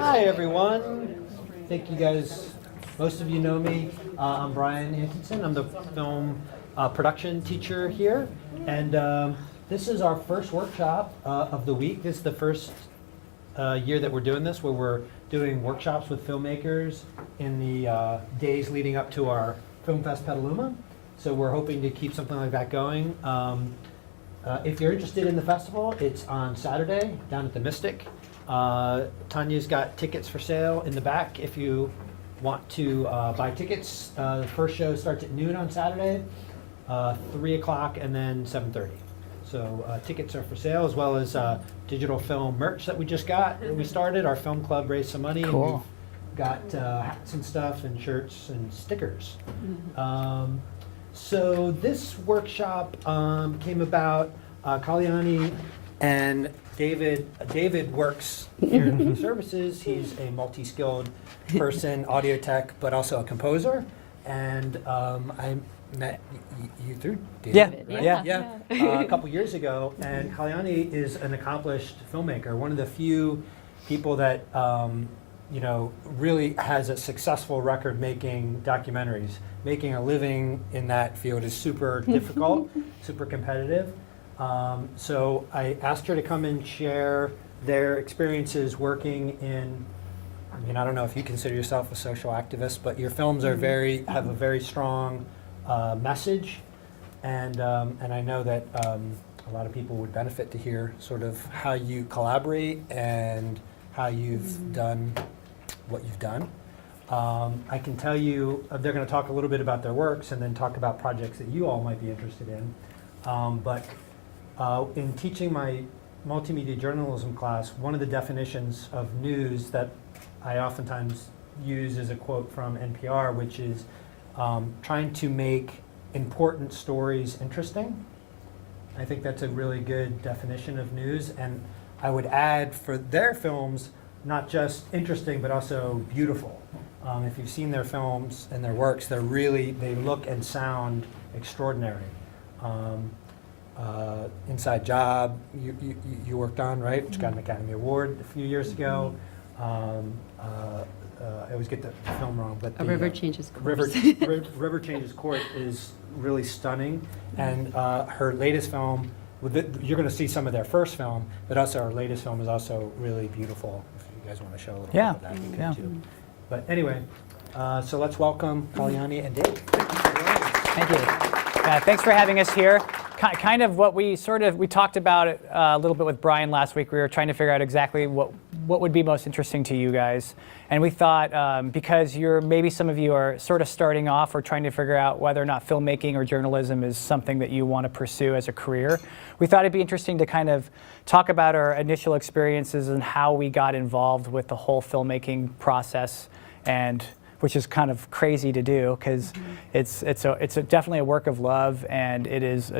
Hi everyone. I think you guys, most of you know me. I'm Brian Antonson. I'm the film production teacher here. And this is our first workshop of the week. This is the first year that we're doing this, where we're doing workshops with filmmakers in the days leading up to our Film Fest Petaluma. So we're hoping to keep something like that going. If you're interested in the festival, it's on Saturday down at the Mystic. Tanya's got tickets for sale in the back if you want to buy tickets. The first show starts at noon on Saturday, 3 o'clock, and then 7:30. So tickets are for sale, as well as digital film merch that we just got. We started, our film club raised some money. Cool. And we've got hats and stuff and shirts and stickers. So this workshop came about, Kalyanee and David works here in Film Services. He's a multi-skilled person, audio tech, but also a composer. And I met you through David, right? Yeah. A couple years ago. And Kalyanee is an accomplished filmmaker, one of the few people that really has a successful record making documentaries. Making a living in that field is super difficult, super competitive. So I asked her to come and share their experiences working in, I don't know if you consider yourself a social activist, but your films are have a very strong message, and I know that a lot of people would benefit to hear sort of how you collaborate and how you've done what you've done. I can tell you, they're going to talk a little bit about their works and then talk about projects that you all might be interested in. But in teaching my multimedia journalism class, one of the definitions of news that I oftentimes use is a quote from NPR, which is trying to make important stories interesting. I think that's a really good definition of news, and I would add for their films, not just interesting, but also beautiful. If you've seen their films and their works, they look and sound extraordinary. Inside Job, you worked on, right? Which got an Academy Award a few years ago. I always get the film wrong, but A River Changes Course. River Changes Course is really stunning, and her latest film, you're going to see some of their first film, but also her latest film is also really beautiful. If you guys want to show a little bit of that, you can too. But anyway, so let's welcome Kalyanee and Dave. Thank you. Thanks for having us here. Kind of what we talked about it a little bit with Brian last week. We were trying to figure out exactly what would be most interesting to you guys. And we thought, because maybe some of you are sort of starting off or trying to figure out whether or not filmmaking or journalism is something that you want to pursue as a career, we thought it'd be interesting to kind of talk about our initial experiences and how we got involved with the whole filmmaking process, and which is kind of crazy to do because it's definitely a work of love, and it is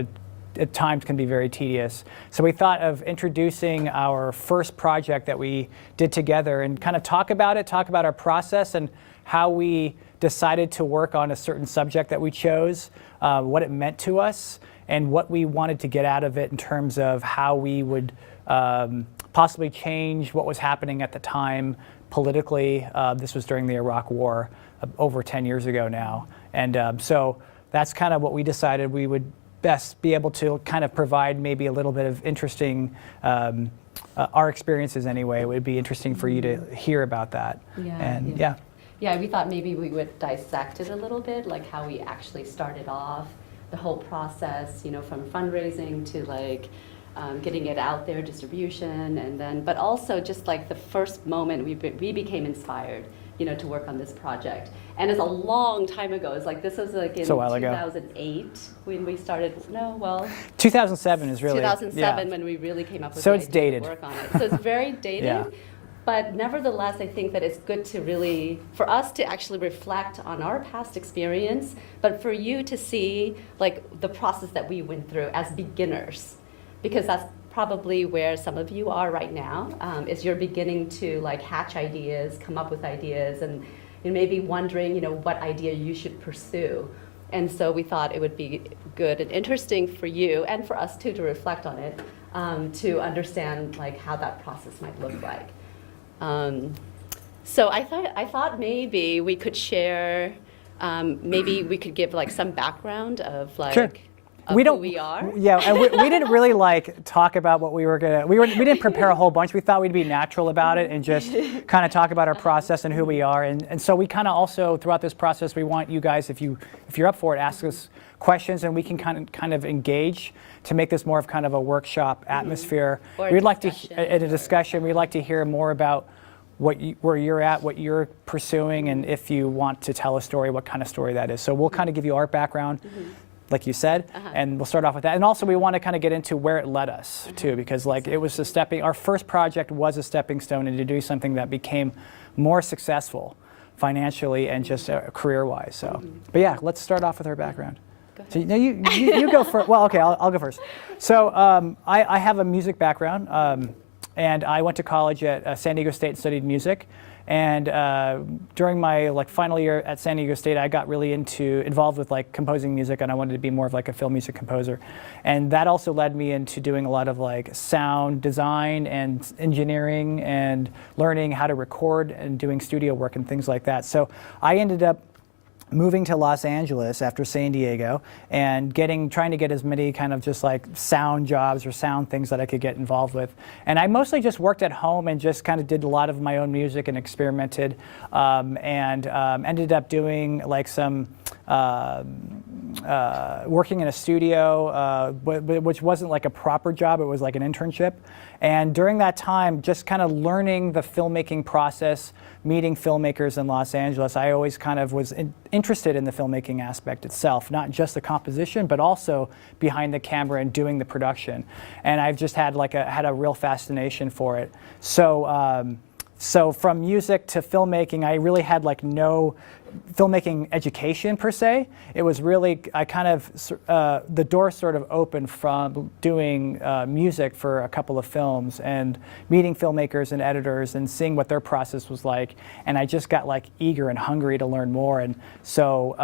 at times can be very tedious. So we thought of introducing our first project that we did together and kind of talk about our process and how we decided to work on a certain subject that we chose, what it meant to us, and what we wanted to get out of it in terms of how we would possibly change what was happening at the time politically. This was during the Iraq War, over 10 years ago now. And so that's kind of what we decided we would best be able to kind of provide maybe a little bit of interesting, our experiences anyway. It would be interesting for you to hear about that. Yeah, we thought maybe we would dissect it a little bit, like how we actually started off, the whole process, from fundraising to like getting it out there, distribution, and then, but also just like the first moment we became inspired, to work on this project. And it's a long time ago. It's like, this was like in 2008 when we started, 2007 is really. 2007 when we really came up with so the it's idea dated. to work on it. So it's very dated. Yeah. But nevertheless, I think that it's good to really, for us to actually reflect on our past experience, but for you to see like the process that we went through as beginners, because that's probably where some of you are right now, is you're beginning to like hatch ideas, come up with ideas, and you may be wondering, what idea you should pursue. And so we thought it would be good and interesting for you and for us too to reflect on it, to understand like how that process might look like. So I thought maybe we could share, maybe we could give like some background of like Sure. of who we are. Yeah, and we didn't really like talk about what we were gonna. We didn't prepare a whole bunch. We thought we'd be natural about it and just kind of talk about our process and who we are. And so we kind of also throughout this process, we want you guys, if you're up for it, ask us questions and we can kind of engage to make this more of kind of a workshop atmosphere. Or a We'd like to discussion. at a discussion. We'd like to hear more about where you're at, what you're pursuing, and if you want to tell a story, what kind of story that is. So we'll kind of give you our background, like you said, and we'll start off with that. And also we want to kind of get into where it led us too, because like it was our first project was a stepping stone into doing something that became more successful financially and just career-wise. So, but yeah, let's start off with our background. So no, you go first. Well, okay, I'll go first. So I have a music background. And I went to college at San Diego State and studied music. And during my final year at San Diego State, I got really involved with like composing music, and I wanted to be more of like a film music composer. And that also led me into doing a lot of like sound design and engineering and learning how to record and doing studio work and things like that. So I ended up moving to Los Angeles after San Diego and trying to get as many kind of just like sound jobs or sound things that I could get involved with. And I mostly just worked at home and just kind of did a lot of my own music and experimented, and ended up doing like some working in a studio, which wasn't like a proper job, it was like an internship. And during that time, just kind of learning the filmmaking process, meeting filmmakers in Los Angeles, I always kind of was interested in the filmmaking aspect itself, not just the composition, but also behind the camera and doing the production. And I've just had had a real fascination for it. So, so from music to filmmaking, I really had like no filmmaking education per se. It was really, I kind of, the door sort of opened from doing music for a couple of films and meeting filmmakers and editors and seeing what their process was like. And I just got like eager and hungry to learn more. And so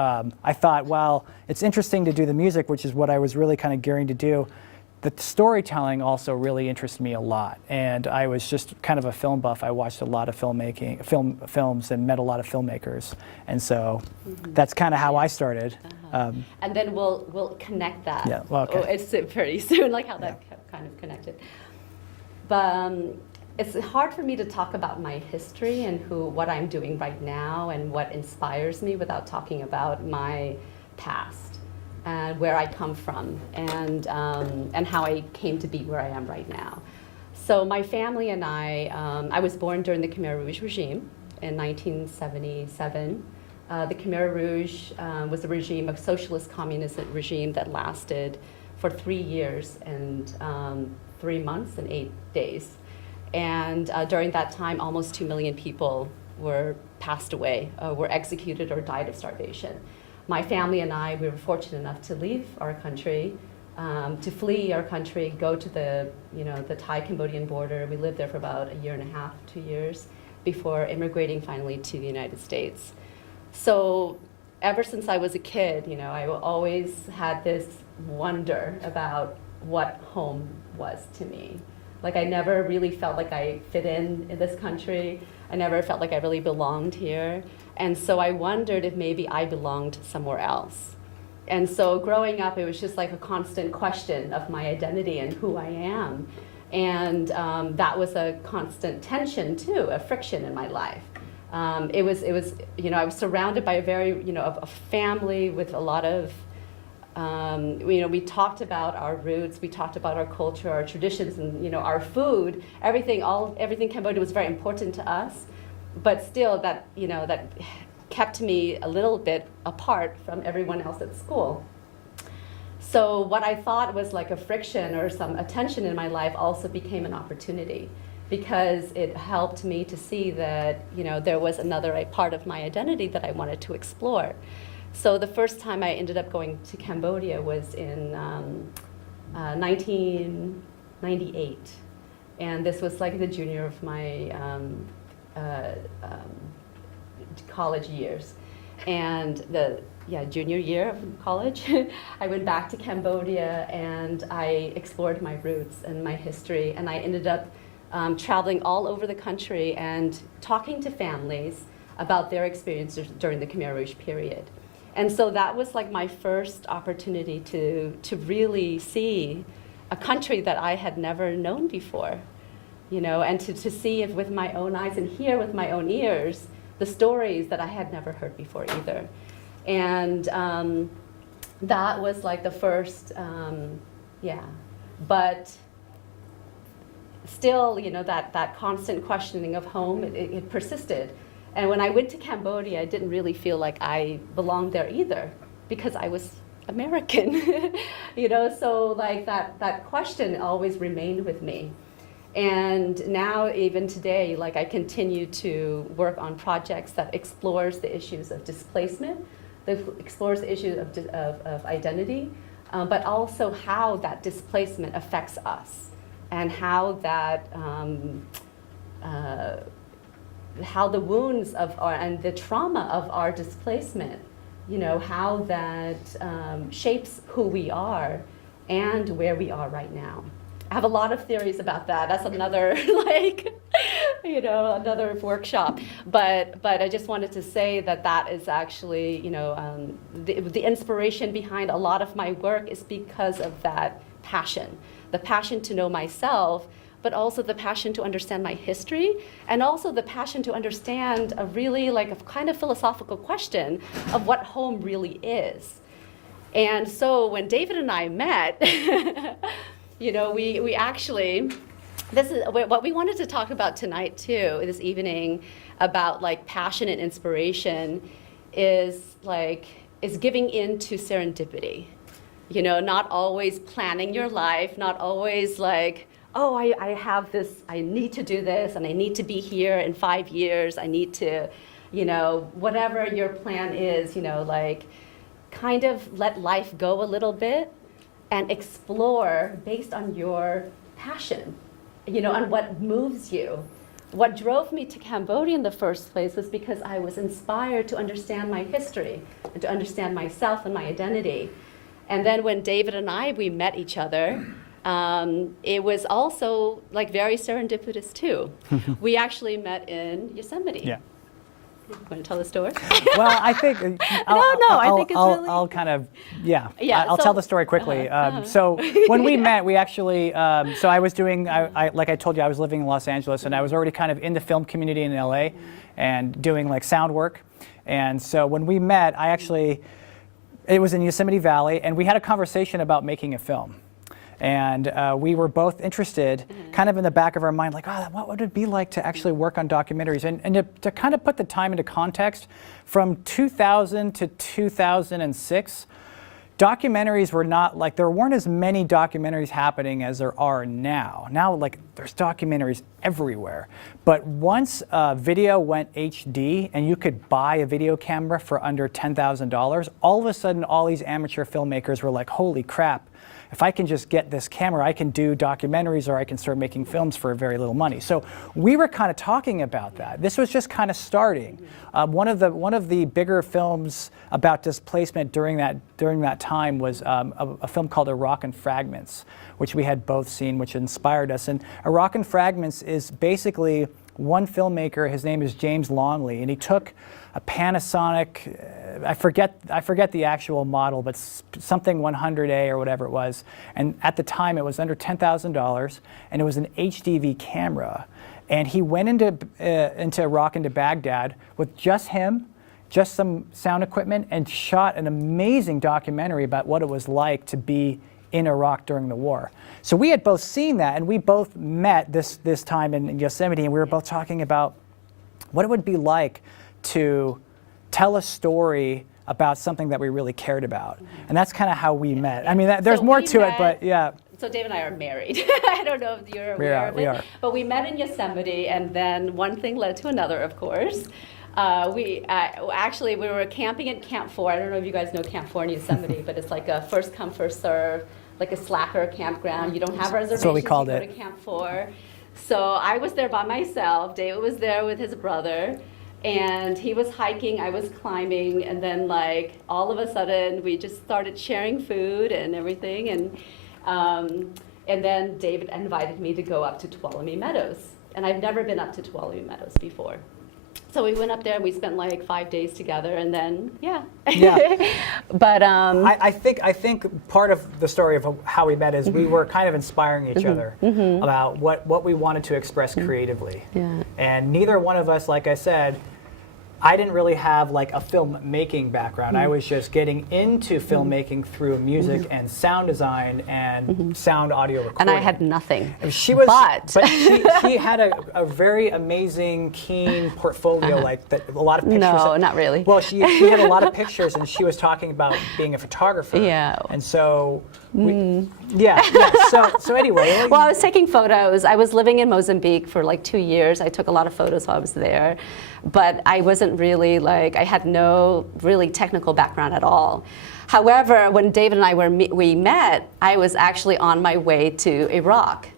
I thought, well, it's interesting to do the music, which is what I was really kind of gearing to do. The storytelling also really interested me a lot, and I was just kind of a film buff. I watched a lot of films and met a lot of filmmakers, and so that's kind of how I started. And then we'll connect that. Yeah, well, okay. Oh, it's pretty soon, like how that kind of connected. But it's hard for me to talk about my history and what I'm doing right now and what inspires me without talking about my past. And where I come from, and how I came to be where I am right now. So my family and I was born during the Khmer Rouge regime in 1977. The Khmer Rouge was a regime, a socialist communist regime that lasted for 3 years and 3 months and 8 days. And during that time, almost 2 million people passed away, were executed or died of starvation. My family and I, we were fortunate enough to leave our country, to flee our country, go to the Thai-Cambodian border. We lived there for about 1.5 years, 2 years, before immigrating finally to the United States. So ever since I was a kid, I always had this wonder about what home was to me. Like I never really felt like I fit in this country. I never felt like I really belonged here. And so I wondered if maybe I belonged somewhere else. And so growing up, it was just like a constant question of my identity and who I am. And that was a constant tension too, a friction in my life. It was, I was surrounded by a family with a lot of, we talked about our roots, we talked about our culture, our traditions, and our food. Everything Cambodia was very important to us. But still, that kept me a little bit apart from everyone else at school. So what I thought was like a friction or some tension in my life also became an opportunity, because it helped me to see that there was another part of my identity that I wanted to explore. So the first time I ended up going to Cambodia was in 1998, and this was like the junior of my college years. And junior year of college, I went back to Cambodia and I explored my roots and my history, and I ended up traveling all over the country and talking to families about their experiences during the Khmer Rouge period. And so that was like my first opportunity to really see a country that I had never known before, you know, and to see it with my own eyes and hear with my own ears the stories that I had never heard before either. And that was like the first, yeah. But still, you know, that constant questioning of home, it persisted. And when I went to Cambodia, I didn't really feel like I belonged there either, because I was American, you know, so like that question always remained with me. And now, even today, like I continue to work on projects that explores the issues of displacement, that explores the issues of identity, but also how that displacement affects us, and how that how the wounds of and the trauma of our displacement, you know, how that shapes who we are and where we are right now. I have a lot of theories about that. That's another, like, you know, another workshop. But I just wanted to say that is actually, you know, the inspiration behind a lot of my work is because of that passion. The passion to know myself, but also the passion to understand my history, and also the passion to understand a really, like, a kind of philosophical question of what home really is. And so when David and I met, you know, we actually, this is what we wanted to talk about tonight too, this evening, about like passion and inspiration, is giving in to serendipity. You know, not always planning your life, not always like, oh, I have this, I need to do this, and I need to be here in 5 years, I need to, you know, whatever your plan is, you know, like kind of let life go a little bit and explore based on your passion, you know, and what moves you. What drove me to Cambodia in the first place was because I was inspired to understand my history and to understand myself and my identity. And then when David and we met each other, it was also like very serendipitous too. We actually met in Yosemite. Yeah. Want to tell the story? Well, I think I think it's really. I'll kind of, yeah. Yeah, I'll tell the story quickly. So when we met, we actually, so I was doing, like I told you, I was living in Los Angeles, and I was already kind of in the film community in LA and doing like sound work. And so when we met, it was in Yosemite Valley, and we had a conversation about making a film. And we were both interested, kind of in the back of our mind, like, oh, what would it be like to actually work on documentaries? And to kind of put the time into context, from 2000 to 2006, documentaries were not, like, there weren't as many documentaries happening as there are now. Now, like, there's documentaries everywhere. But once video went HD and you could buy a video camera for under $10,000, all of a sudden, all these amateur filmmakers were like, holy crap. If I can just get this camera, I can do documentaries, or I can start making films for very little money. So we were kind of talking about that. This was just kind of starting. One of the bigger films about displacement during that time was a film called Iraq in Fragments, which we had both seen, which inspired us. And Iraq in Fragments is basically one filmmaker. His name is James Longley, and he took a Panasonic, I forget the actual model, but something 100A or whatever it was. And at the time, it was under $10,000, and it was an HDV camera. And he went into Iraq, into Baghdad, with just him, just some sound equipment, and shot an amazing documentary about what it was like to be in Iraq during the war. So we had both seen that, and we both met this time in Yosemite, and we were both talking about what it would be like to tell a story about something that we really cared about. And that's kind of how we met. I mean, there's more to it, but yeah. So Dave and I are married. I don't know if you're aware of it. We are. But we met in Yosemite, and then one thing led to another, of course. We were camping at Camp 4. I don't know if you guys know Camp 4 in Yosemite, but it's like a first come, first serve, like a slacker campground. You don't have reservations. That's what we called it. You go to Camp 4. So I was there by myself. David was there with his brother. And he was hiking, I was climbing, and then like all of a sudden we just started sharing food and everything. And And then David invited me to go up to Tuolumne Meadows. And I've never been up to Tuolumne Meadows before. So we went up there, we spent like 5 days together, and then, yeah. But I think part of the story of how we met is we were kind of inspiring each other about what we wanted to express creatively. Yeah. And neither one of us, like I said, I didn't really have like a filmmaking background. I was just getting into filmmaking through music and sound design and sound audio recording. and I had nothing. She was, but she had a very amazing, keen portfolio, like that, a lot of pictures. No, not really. Well, she had a lot of pictures, and she was talking about being a photographer. Yeah. And so, So anyway. Well, I was taking photos. I was living in Mozambique for like 2 years. I took a lot of photos while I was there, but I wasn't really I had no really technical background at all. However, when David and I we met, I was actually on my way to Iraq.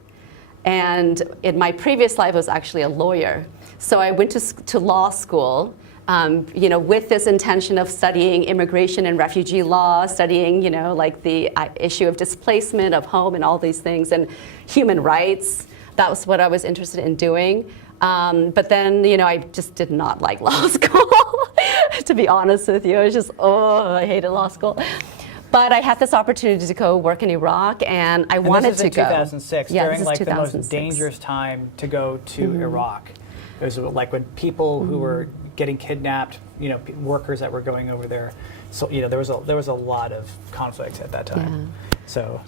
And in my previous life, I was actually a lawyer. So I went to law school, with this intention of studying immigration and refugee law, studying, like the issue of displacement of home and all these things, and human rights. That was what I was interested in doing. But then, I just did not like law school, to be honest with you. I was just, I hated law school. But I had this opportunity to go work in Iraq, and I wanted to go. This is in 2006, yeah, during like 2006. the most dangerous time to go to Iraq. It was like when people who were getting kidnapped, workers that were going over there. So there was a lot of conflict at that time.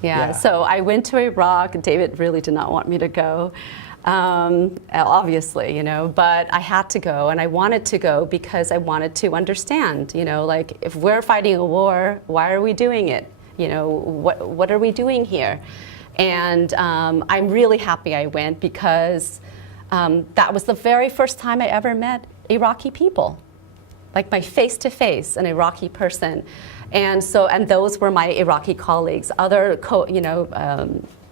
Yeah. So So I went to Iraq. David really did not want me to go, obviously, but I had to go, and I wanted to go because I wanted to understand, like if we're fighting a war, why are we doing it? What are we doing here? And I'm really happy I went because that was the very first time I ever met Iraqi people, like my face-to-face, an Iraqi person. And those were my Iraqi colleagues, other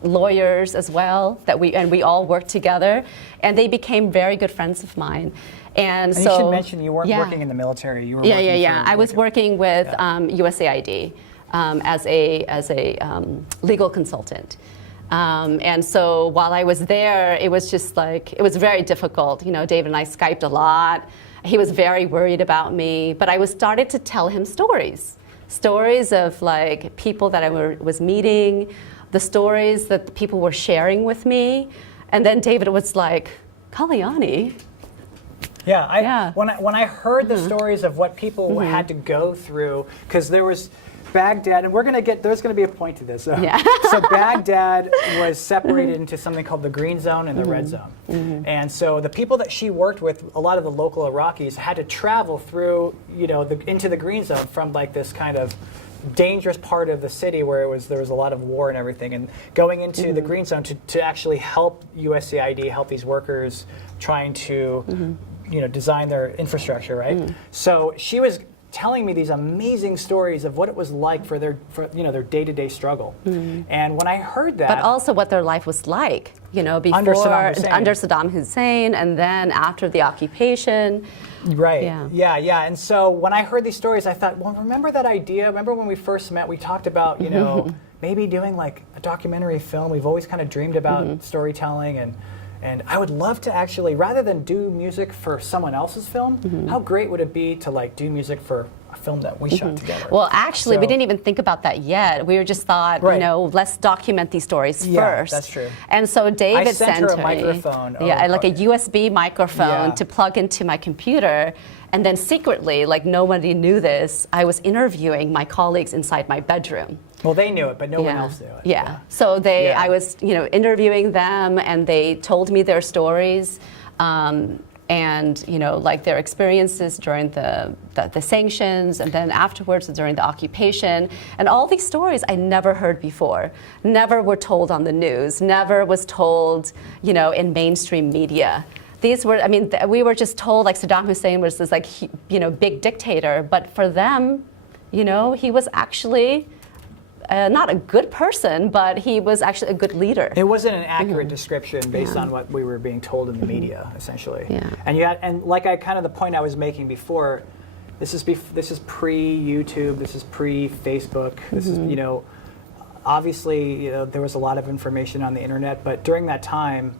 lawyers as well, we all worked together, and they became very good friends of mine. And so you should mention you weren't working in the military. You were I was working with USAID as a legal consultant. And so while I was there, it was just it was very difficult. David and I Skyped a lot. He was very worried about me, but I started to tell him stories of like people that I was meeting, the stories that the people were sharing with me. And then David was like, Kalyanee? When I heard the stories of what people had to go through, because there was Baghdad, and there's going to be a point to this. So Baghdad was separated into something called the green zone and the red zone. And so the people that she worked with, a lot of the local Iraqis, had to travel through, into the green zone from like this kind of dangerous part of the city where there was a lot of war and everything, and going into the green zone to actually help USAID, help these workers trying to, design their infrastructure, right? So she was telling me these amazing stories of what it was like for their day-to-day struggle. And when I heard that, but also what their life was like, before under Saddam Hussein, and then after the occupation. Right. Yeah. And so when I heard these stories, I thought, well, remember that idea? Remember when we first met? We talked about, maybe doing like a documentary film. We've always kind of dreamed about storytelling, and I would love to actually, rather than do music for someone else's film, how great would it be to like do music for a film that we shot together? Well, actually, we didn't even think about that yet. We were just thought, let's document these stories first. Yeah, that's true. And so David sent her a me, microphone. like a USB microphone to plug into my computer. And then secretly, like nobody knew this, I was interviewing my colleagues inside my bedroom. Well, they knew it, but no one else knew it. Yeah. So I was, interviewing them, and they told me their stories, and like their experiences during the sanctions, and then afterwards during the occupation, and all these stories I never heard before, never were told on the news, never was told, in mainstream media. These were, we were just told like Saddam Hussein was this big dictator, but for them, he was actually not a good person, but he was actually a good leader. It wasn't an accurate description based on what we were being told in the media, essentially. Yeah. And like the point I was making before, this is pre-YouTube, this is pre-Facebook, this is obviously, there was a lot of information on the internet, but during that time,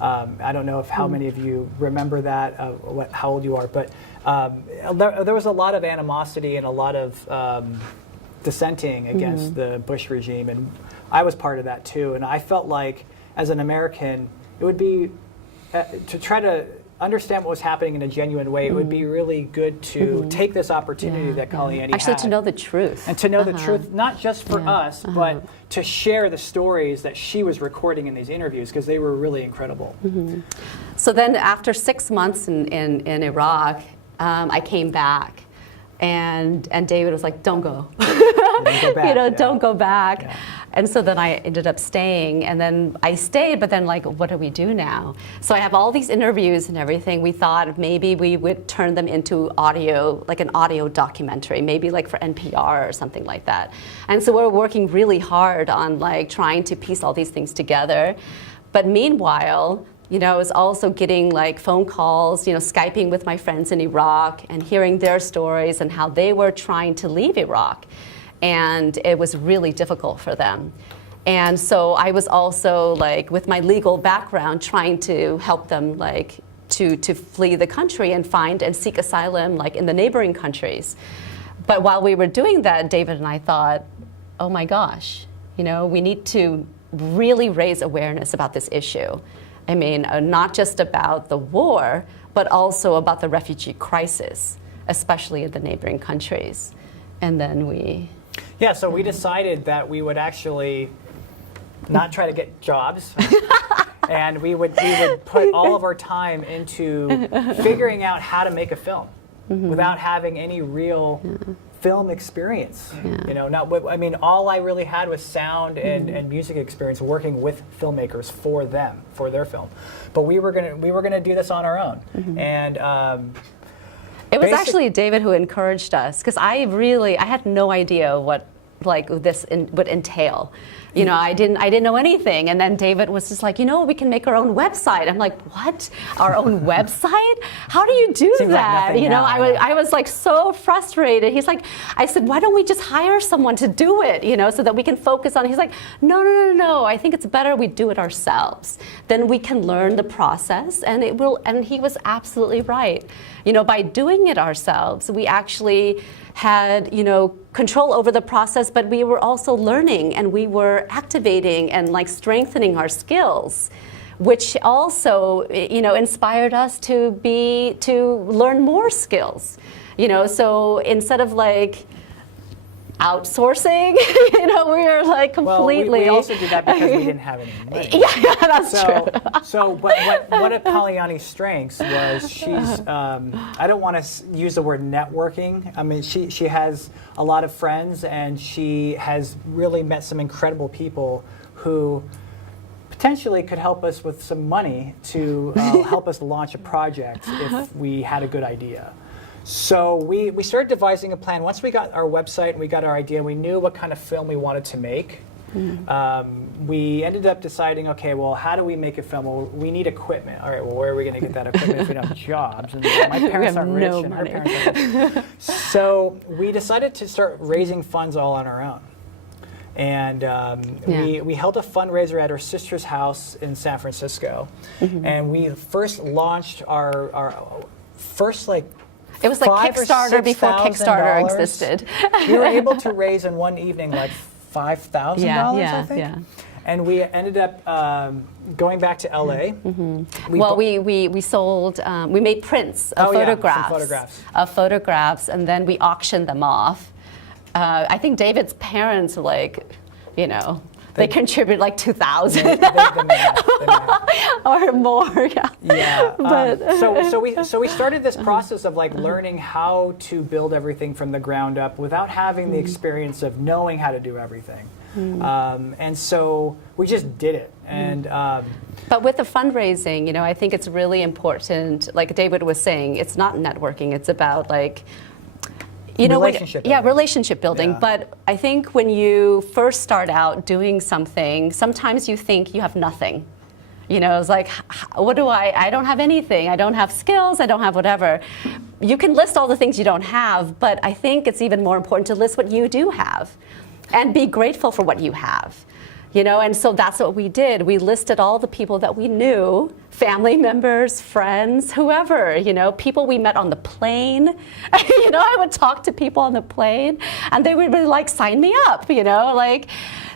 I don't know if how many of you remember that, how old you are, but there was a lot of animosity and a lot of dissenting against the Bush regime, and I was part of that too. And I felt like, as an American, it would be to try to understand what was happening in a genuine way. It would be really good to take this opportunity that Kalyanee actually had, to know the truth, and to know the truth, not just for us, but to share the stories that she was recording in these interviews, because they were really incredible. So then, after 6 months in Iraq, I came back, and David was like, "Don't go." Don't go back, don't go back. Yeah. And so then I ended up staying, and then I stayed, but then like, what do we do now? So I have all these interviews and everything. We thought maybe we would turn them into audio, like an audio documentary, maybe like for NPR or something like that. And so we're working really hard on like trying to piece all these things together. But meanwhile, I was also getting like phone calls, Skyping with my friends in Iraq and hearing their stories and how they were trying to leave Iraq. And it was really difficult for them. And so I was also, like, with my legal background, trying to help them, like, to flee the country and find and seek asylum, like, in the neighboring countries. But while we were doing that, David and I thought, oh my gosh, we need to really raise awareness about this issue. I mean, not just about the war, but also about the refugee crisis, especially in the neighboring countries. And then so we decided that we would actually not try to get jobs, and we would put all of our time into figuring out how to make a film without having any real film experience. I mean, all I really had was sound and music experience working with filmmakers for them, for their film. But we were gonna do this on our own, and. It was actually David who encouraged us, because I had no idea what this would entail. I didn't know anything, and then David was just like, we can make our own website. I'm like, what? Our own website? How do you do Seems that? Like I was like so frustrated. I said, why don't we just hire someone to do it, so that we can focus on it. He's like, no. I think it's better we do it ourselves. Then we can learn the process, and it will. And he was absolutely right. By doing it ourselves, we actually had, control over the process, but we were also learning, and we were activating and like strengthening our skills, which also, inspired us to learn more skills. So instead of like outsourcing, we were like completely. Well, we also did that because we didn't have any money. Yeah, that's true. But one of Kalyanee's strengths was she's, I don't want to use the word networking. I mean, she has a lot of friends, and she has really met some incredible people who potentially could help us with some money to help us launch a project if we had a good idea. So we started devising a plan. Once we got our website and we got our idea, we knew what kind of film we wanted to make. We ended up deciding, okay, well, how do we make a film? Well, we need equipment. All right, well, where are we going to get that equipment if we don't have jobs? And my parents aren't rich, and her parents aren't rich. So we decided to start raising funds all on our own. And we held a fundraiser at her sister's house in San Francisco. And we first launched our first, like, it was like Kickstarter before Kickstarter existed. We were able to raise in one evening like $5,000, I think. Yeah. And we ended up going back to LA. We sold, we made prints of photographs, and then we auctioned them off. I think David's parents were like, they contributed like $2,000 or more. So we started this process of like learning how to build everything from the ground up without having the experience of knowing how to do everything. And so we just did it. And but with the fundraising, I think it's really important. Like David was saying, it's not networking. It's about like. Relationship building. Yeah. But I think when you first start out doing something, sometimes you think you have nothing. It's like, what do I don't have anything. I don't have skills. I don't have whatever. You can list all the things you don't have, but I think it's even more important to list what you do have. and be grateful for what you have. You know, and so that's what we did. We listed all the people that we knew, family members, friends, whoever, you know, people we met on the plane. You know, I would talk to people on the plane and they would be like, sign me up, you know, like,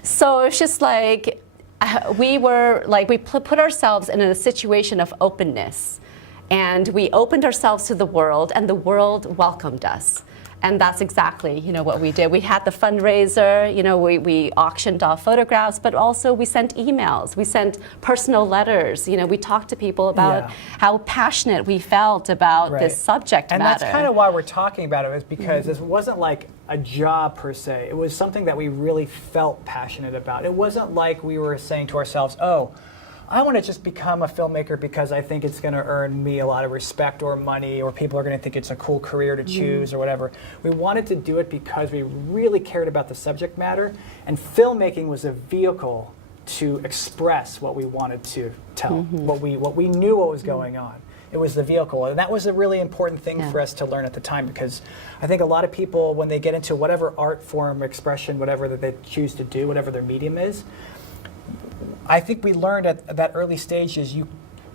so it's just like, we put ourselves in a situation of openness, and we opened ourselves to the world, and the world welcomed us. And that's exactly, you know, what we did. We had the fundraiser, you know, we auctioned off photographs, but also we sent emails, we sent personal letters, you know, we talked to people about how passionate we felt about this subject matter. And that's kind of why we're talking about it, is because it wasn't like a job per se. It was something that we really felt passionate about. It wasn't like we were saying to ourselves, oh, I want to just become a filmmaker because I think it's going to earn me a lot of respect or money, or people are going to think it's a cool career to choose or whatever. We wanted to do it because we really cared about the subject matter, and filmmaking was a vehicle to express what we wanted to tell, what we knew what was going on. It was the vehicle, and that was a really important thing for us to learn at the time, because I think a lot of people, when they get into whatever art form, expression, whatever that they choose to do, whatever their medium is, I think we learned at that early stage is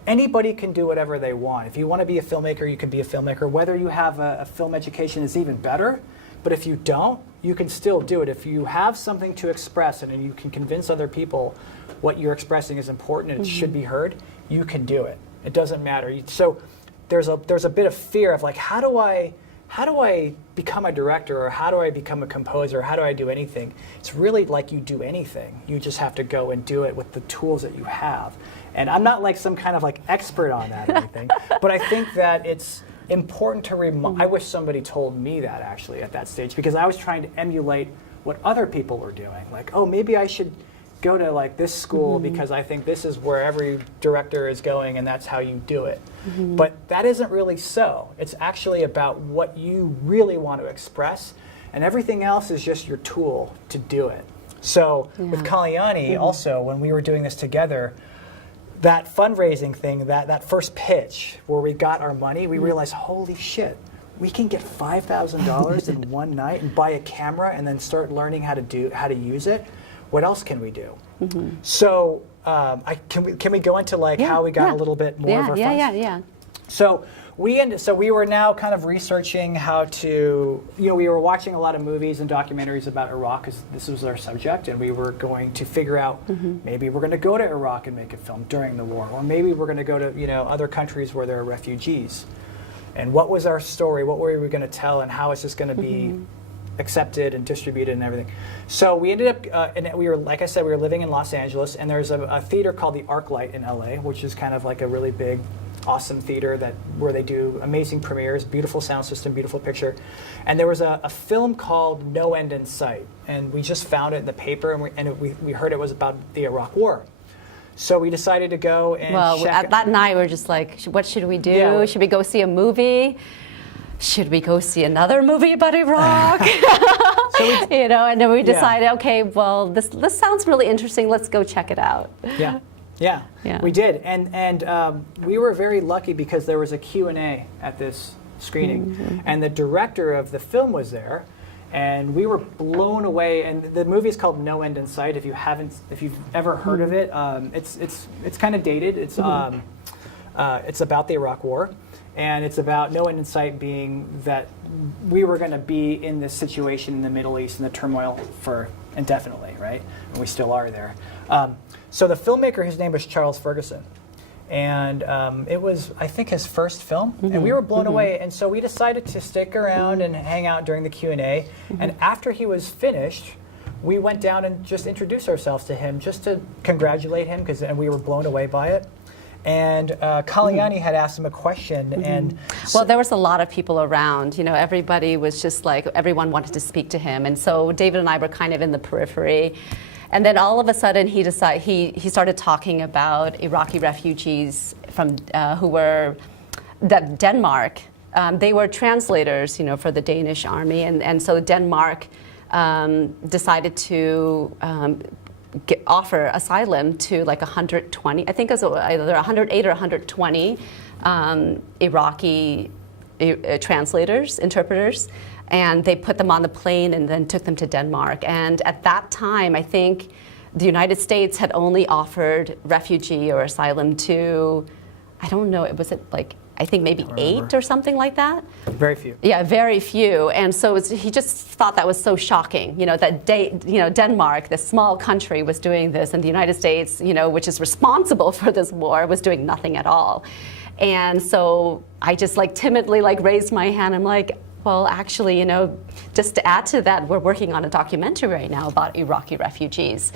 anybody can do whatever they want. If you want to be a filmmaker, you can be a filmmaker. Whether you have a film education is even better, but if you don't, you can still do it. If you have something to express and you can convince other people what you're expressing is important and it should be heard, you can do it. It doesn't matter. So there's a bit of fear of like, how do I become a director, or how do I become a composer, or how do I do anything? It's really like you do anything. You just have to go and do it with the tools that you have. And I'm not like some kind of like expert on that or anything, but I think that it's important to I wish somebody told me that actually at that stage, because I was trying to emulate what other people were doing. Like, oh, maybe I should go to like this school because I think this is where every director is going and that's how you do it. But that isn't really so. It's actually about what you really want to express, and everything else is just your tool to do it. So with Kalyanee also, when we were doing this together, that fundraising thing, that first pitch where we got our money, we realized, holy shit, we can get $5,000 in one night and buy a camera and then start learning how to use it. What else can we do? So can we go into like how we got a little bit more of our funds? Yeah. So we were now kind of researching how to, you know, we were watching a lot of movies and documentaries about Iraq, because this was our subject, and we were going to figure out maybe we're going to go to Iraq and make a film during the war, or maybe we're going to go to, you know, other countries where there are refugees. And what was our story? What were we going to tell, and how is this going to be accepted and distributed and everything? So we ended up, and we were, like I said, we were living in Los Angeles, and there's a theater called the ArcLight in LA, which is kind of like a really big, awesome theater where they do amazing premieres, beautiful sound system, beautiful picture. And there was a film called No End in Sight, and we just found it in the paper, and we heard it was about the Iraq War. So we decided to go and check. That night we were just like, what should we do? Yeah. Should we go see a movie? Should we go see another movie about Iraq? You know, and then we decided, okay, well, this sounds really interesting. Let's go check it out. Yeah, we did, and we were very lucky because there was a Q&A at this screening, and the director of the film was there, and we were blown away. And the movie is called No End in Sight. If you've ever heard of it, it's kind of dated. It's about the Iraq War. And it's about no end in sight, being that we were going to be in this situation in the Middle East and the turmoil for indefinitely, right? And we still are there. So the filmmaker, his name was Charles Ferguson. And it was, I think, his first film. And we were blown away. And so we decided to stick around and hang out during the Q&A. And after he was finished, we went down and just introduced ourselves to him, just to congratulate him, and we were blown away by it. And Kalyanee had asked him a question, and well, there was a lot of people around. You know, everybody was just like, everyone wanted to speak to him, and so David and I were kind of in the periphery. And then all of a sudden, he started talking about Iraqi refugees from who were Denmark. They were translators, you know, for the Danish army, and so Denmark decided to offer asylum to like 120, I think it was either 108 or 120 Iraqi translators, interpreters. And they put them on the plane and then took them to Denmark. And at that time, I think the United States had only offered refugee or asylum to, I don't know, was it like, I think maybe 8 or something like that? Very few. Yeah, very few. And so he just thought that was so shocking, that Denmark, this small country, was doing this, and the United States, which is responsible for this war, was doing nothing at all. And so I just timidly raised my hand. I'm like, well, actually, just to add to that, we're working on a documentary right now about Iraqi refugees.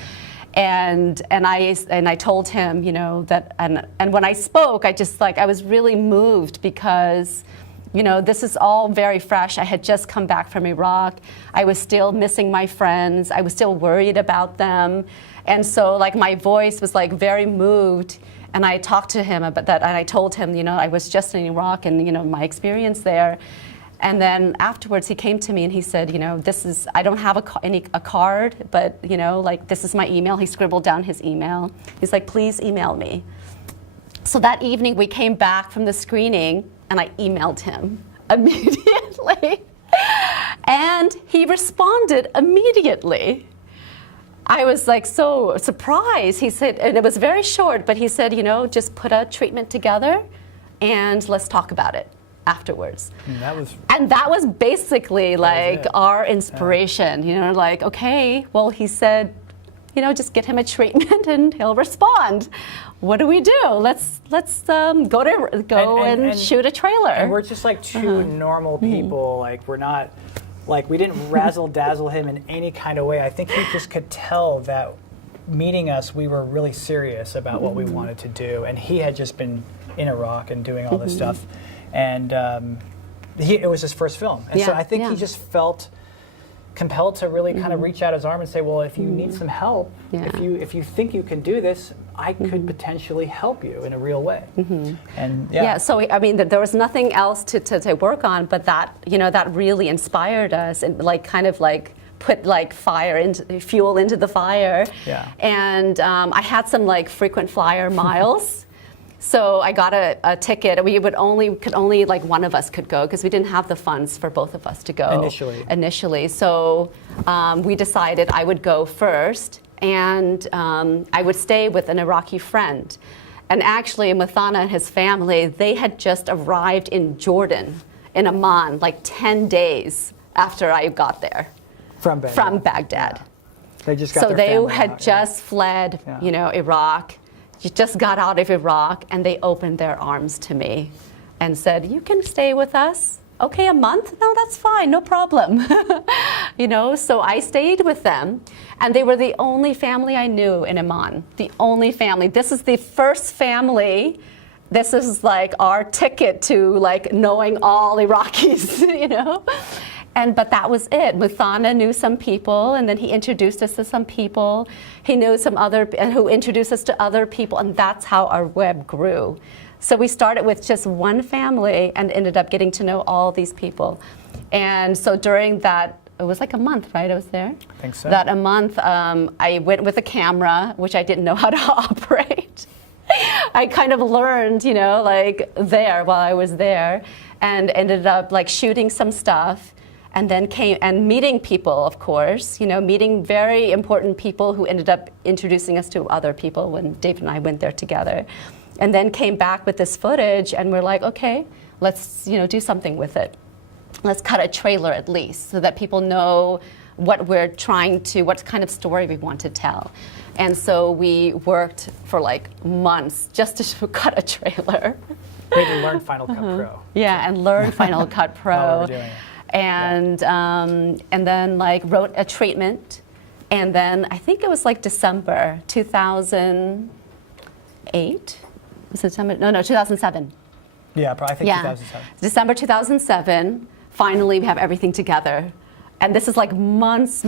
And I told him, that, and when I spoke, I was really moved because, this is all very fresh. I had just come back from Iraq. I was still missing my friends. I was still worried about them. And so my voice was very moved. And I talked to him about that, and I told him, I was just in Iraq and, my experience there. And then afterwards, he came to me and he said, I don't have a card, but, this is my email. He scribbled down his email. He's like, please email me. So that evening, we came back from the screening, and I emailed him immediately. And he responded immediately. I was so surprised. He said, and it was very short, but he said, just put a treatment together and let's talk about it afterwards. And that was basically our inspiration, okay, well, he said, just get him a treatment and he'll respond. What do we do? Let's go and shoot a trailer. And we're just two normal people. We're not, we didn't razzle dazzle him in any kind of way. I think he just could tell that meeting us, we were really serious about what we wanted to do. And he had just been in Iraq and doing all this stuff. And it was his first film. And so I think he just felt compelled to really kind of reach out his arm and say, well, if you need some help, if you think you can do this, I could potentially help you in a real way. And so I mean, there was nothing else to work on, but that, that really inspired us and put fuel into the fire. And I had some frequent flyer miles. So I got a ticket. We could only one of us could go because we didn't have the funds for both of us to go initially. So we decided I would go first, and I would stay with an Iraqi friend. And actually, Muthana and his family, they had just arrived in Jordan, in Amman, 10 days after I got there. From Baghdad. From Baghdad. Yeah. They just got so their they had out, just fled, Iraq. You just got out of Iraq, and they opened their arms to me and said, you can stay with us. Okay, a month? No, that's fine, no problem. So I stayed with them, and they were the only family I knew in Amman, the only family. This is the first family. This is our ticket to knowing all Iraqis, But that was it. Muthana knew some people, and then he introduced us to some people. He knew some other, and who introduced us to other people, and that's how our web grew. So we started with just one family and ended up getting to know all these people. And so during that, it was a month, right? I was there? I think so. That a month, I went with a camera, which I didn't know how to operate. I kind of learned, there while I was there, and ended up shooting some stuff. And then came and meeting people, of course, meeting very important people who ended up introducing us to other people when David and I went there together. And then came back with this footage, and we're like, okay, let's do something with it. Let's cut a trailer at least so that people know what kind of story we want to tell. And so we worked for months just to cut a trailer. We had to learn Final Cut Pro. Yeah, and learn Final Cut Pro. While we were doing it. And then wrote a treatment, and then I think it was December 2008. Was it December? No, 2007. Yeah, I think 2007. December 2007. Finally, we have everything together, and this is months,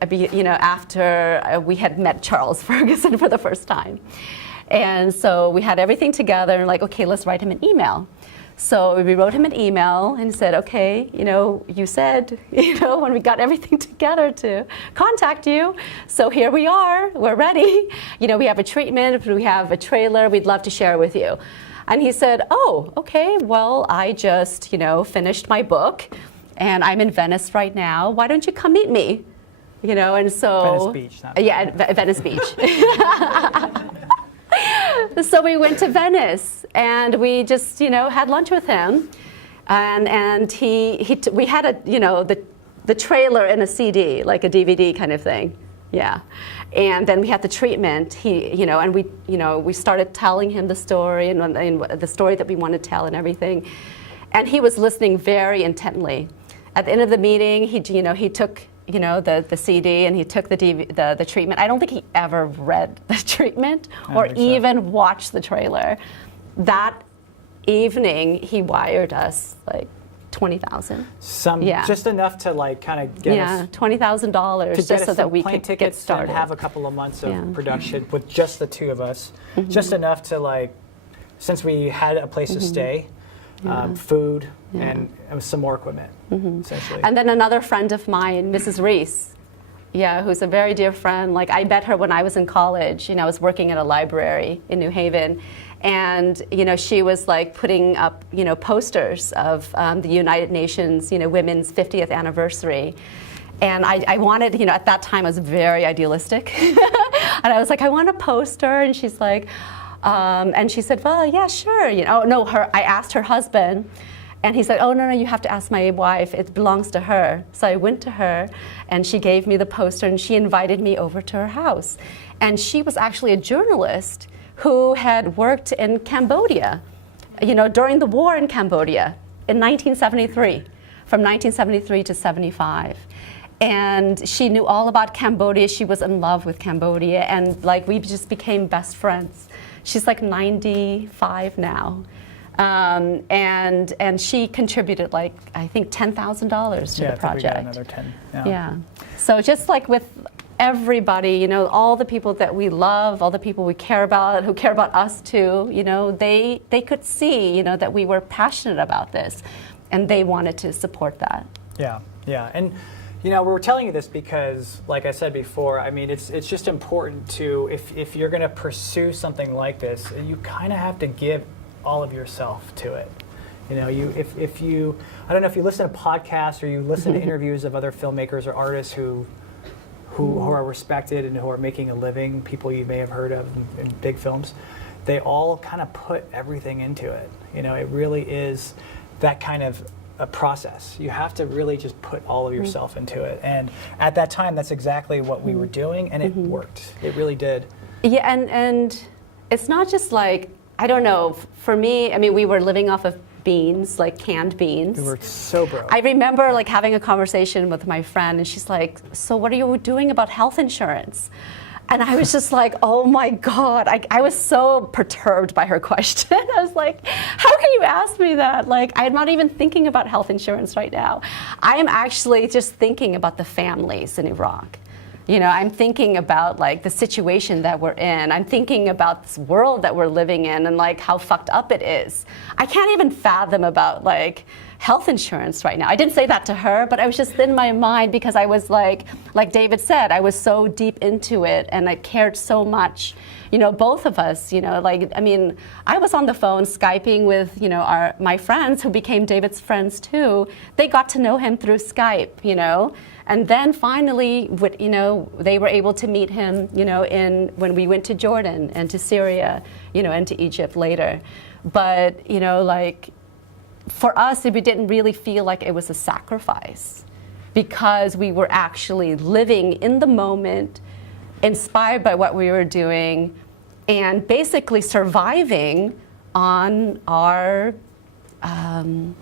after we had met Charles Ferguson for the first time, and so we had everything together, and okay, let's write him an email. So we wrote him an email and said, okay, you said, when we got everything together to contact you. So here we are, we're ready. We have a treatment, we have a trailer, we'd love to share with you. And he said, oh, okay, well, I just, finished my book. and I'm in Venice right now. Why don't you come meet me? You know, and so Venice Beach, not Venice Beach. So we went to Venice, and we just, you know, had lunch with him, and we had a, you know, the trailer in a CD, like a DVD kind of thing, yeah. And then we had the treatment. He, you know, and we, you know, we started telling him the story and the story that we want to tell and everything, and he was listening very intently. At the end of the meeting, he took, you know, the CD, and he took the treatment. I don't think he ever read the treatment or even watched the trailer. That evening, he wired us like $20,000. Just enough to like kind of get us $20,000 just so that we could get started and have a couple of months of production with just the two of us. Just enough to like, since we had a place to stay, food, and some more equipment, essentially. And then another friend of mine, Mrs. Reese, who's a very dear friend. Like, I met her when I was in college. You know, I was working at a library in New Haven, and you know, she was like putting up, you know, posters of the United Nations, you know, Women's 50th anniversary. And I wanted, you know, at that time I was very idealistic, and I was like, I want a poster, and she's like. And she said, well, yeah, sure. You know, no, I asked her husband, and he said, oh, no, you have to ask my wife. It belongs to her. So I went to her, and she gave me the poster, and she invited me over to her house. And she was actually a journalist who had worked in Cambodia, you know, during the war in Cambodia in 1973, from 1973 to 75. And she knew all about Cambodia. She was in love with Cambodia, and like we just became best friends. She's like 95 now, and she contributed like I think $10,000 to the project. We got another 10. Yeah. So just like with everybody, you know, all the people that we love, all the people we care about, who care about us too, you know, they could see, you know, that we were passionate about this, and they wanted to support that. Yeah, and. You know, we're telling you this because, like I said before, I mean, it's just important to, if you're going to pursue something like this, you kind of have to give all of yourself to it. You know, if you, I don't know if you listen to podcasts or you listen to interviews of other filmmakers or artists who are respected and who are making a living, people you may have heard of in big films, they all kind of put everything into it. You know, it really is that kind of a process. You have to really just put all of yourself into it. And at that time, that's exactly what we were doing, and it worked. It really did. Yeah, and it's not just like, I don't know, for me, I mean, we were living off of beans, like canned beans. We were so broke. I remember like having a conversation with my friend, and she's like, so what are you doing about health insurance? And I was just like, oh my God, I was so perturbed by her question. I was like, how can you ask me that? Like, I'm not even thinking about health insurance right now. I am actually just thinking about the families in Iraq. You know, I'm thinking about like the situation that we're in. I'm thinking about this world that we're living in and like how fucked up it is. I can't even fathom about like health insurance right now. I didn't say that to her, but I was just in my mind because I was like David said, I was so deep into it and I cared so much. You know, both of us, you know, like, I mean, I was on the phone Skyping with, you know, my friends who became David's friends too. They got to know him through Skype, you know. And then finally, you know, they were able to meet him, you know, when we went to Jordan and to Syria, you know, and to Egypt later. But, you know, like, for us, we didn't really feel like it was a sacrifice because we were actually living in the moment, inspired by what we were doing, and basically surviving on our, on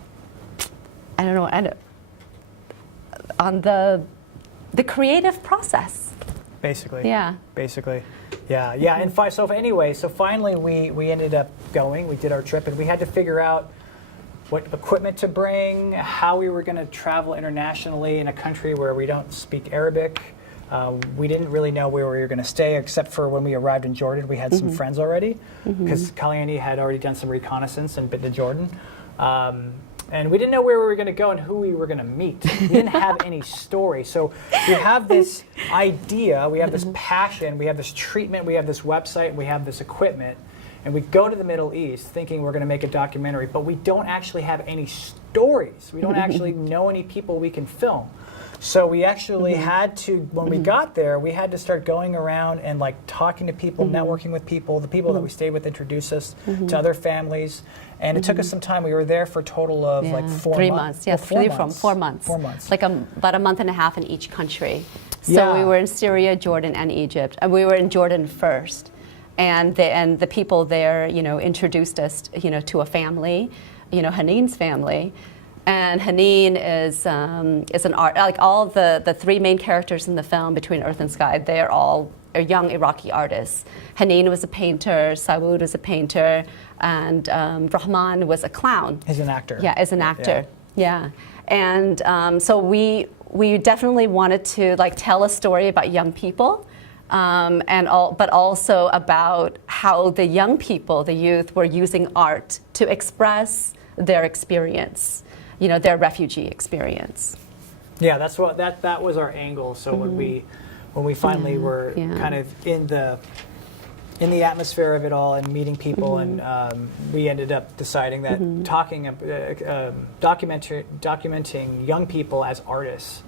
the creative process. Basically. Yeah. Basically. Yeah. And so finally we ended up going. We did our trip, and we had to figure out what equipment to bring, how we were going to travel internationally in a country where we don't speak Arabic. We didn't really know where we were going to stay, except for when we arrived in Jordan, we had some friends already, because Kalyanee had already done some reconnaissance and been to Jordan. And we didn't know where we were going to go and who we were going to meet. We didn't have any story. So we have this idea, we have this passion, we have this treatment, we have this website, we have this equipment. and we go to the Middle East thinking we're going to make a documentary, but we don't actually have any stories. We don't actually know any people we can film. So we actually had to, when we got there, we had to start going around and like talking to people, networking with people. The people that we stayed with introduced us to other families. And it took us some time. We were there for a total of like 4 months. Yes, 4 months. 4 months. Like about a month and a half in each country. So Yeah. we were in Syria, Jordan, and Egypt. And we were in Jordan first. And the people there, you know, introduced us, you know, to a family, you know, Haneen's family. And Haneen is an art, like all the 3 main characters in the film, Between Earth and Sky, they're all young Iraqi artists. Haneen was a painter, Sawood was a painter, and Rahman was a clown. He's an actor. Yeah, as an actor. Yeah. And so we definitely wanted to like tell a story about young people, but also about how the young people, the youth, were using art to express their experience, you know, their refugee experience. Yeah, that's what that was our angle. So when we finally were kind of in the atmosphere of it all and meeting people, and we ended up deciding that documenting young people as artists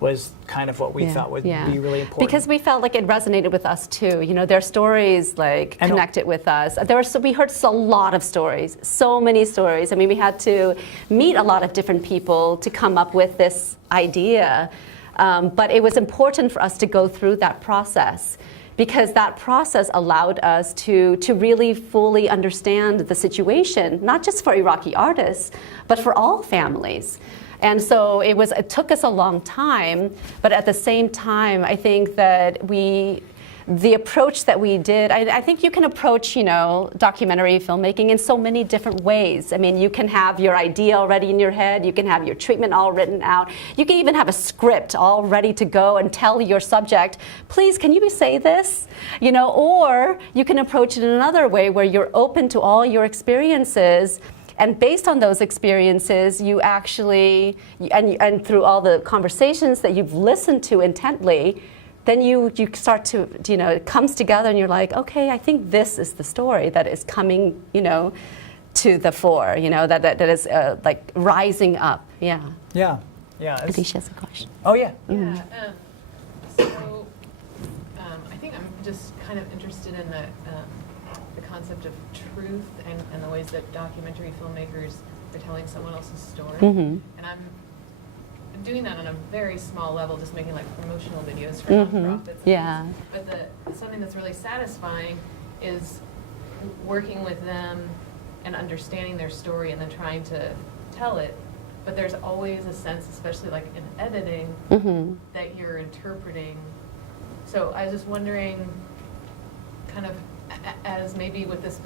was kind of what we thought would be really important. Because we felt like it resonated with us too. You know, their stories like connected with us. We heard a lot of stories, so many stories. I mean, we had to meet a lot of different people to come up with this idea. But it was important for us to go through that process, because that process allowed us to really fully understand the situation, not just for Iraqi artists, but for all families. And so it took us a long time, but at the same time, I think that the approach that we did, I think you can approach, you know, documentary filmmaking in so many different ways. I mean, you can have your idea already in your head, you can have your treatment all written out, you can even have a script all ready to go and tell your subject, please, can you say this? You know, or you can approach it in another way where you're open to all your experiences. And based on those experiences, you actually, and through all the conversations that you've listened to intently, then you start to, you know, it comes together and you're like, okay, I think this is the story that is coming, you know, to the fore, you know, that is like rising up. Yeah. Yeah. I think she has a question. Oh, yeah. Yeah. So I think I'm just kind of interested in the concept of truth and the ways that documentary filmmakers are telling someone else's story. And I'm doing that on a very small level, just making like promotional videos for nonprofits. Yeah. But something that's really satisfying is working with them and understanding their story and then trying to tell it. But there's always a sense, especially like in editing, that you're interpreting. So I was just wondering, kind of as maybe with this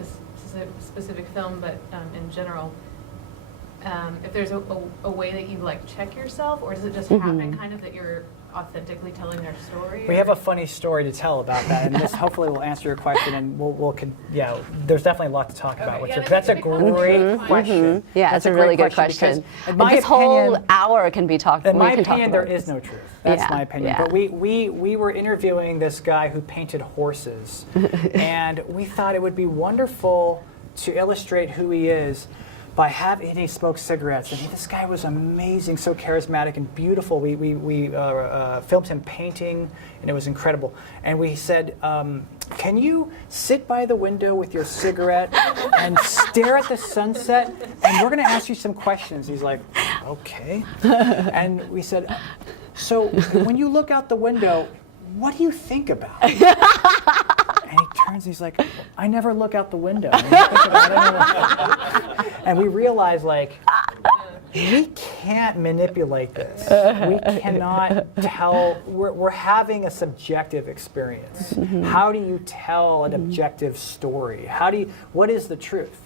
specific film, but in general, if there's a way that you like check yourself, or does it just happen kind of that you're authentically telling their story? We have a funny story to tell about that, and this hopefully will answer your question, and there's definitely a lot to talk about. Okay, That's a great question. Yeah, That's it's a really good question. This whole hour can be talked. In my opinion, there is no truth. That's my opinion. Yeah. But we were interviewing this guy who painted horses, and we thought it would be wonderful to illustrate who he is by having, and he smoked cigarettes, and this guy was amazing, so charismatic and beautiful. We filmed him painting, and it was incredible. And we said, can you sit by the window with your cigarette and stare at the sunset, and we're gonna ask you some questions. He's like, okay. And we said, so when you look out the window, what do you think about? And he turns, he's like, I never look out the window. And we realized, like, we can't manipulate this. We cannot tell, we're having a subjective experience. How do you tell an objective story? What is the truth?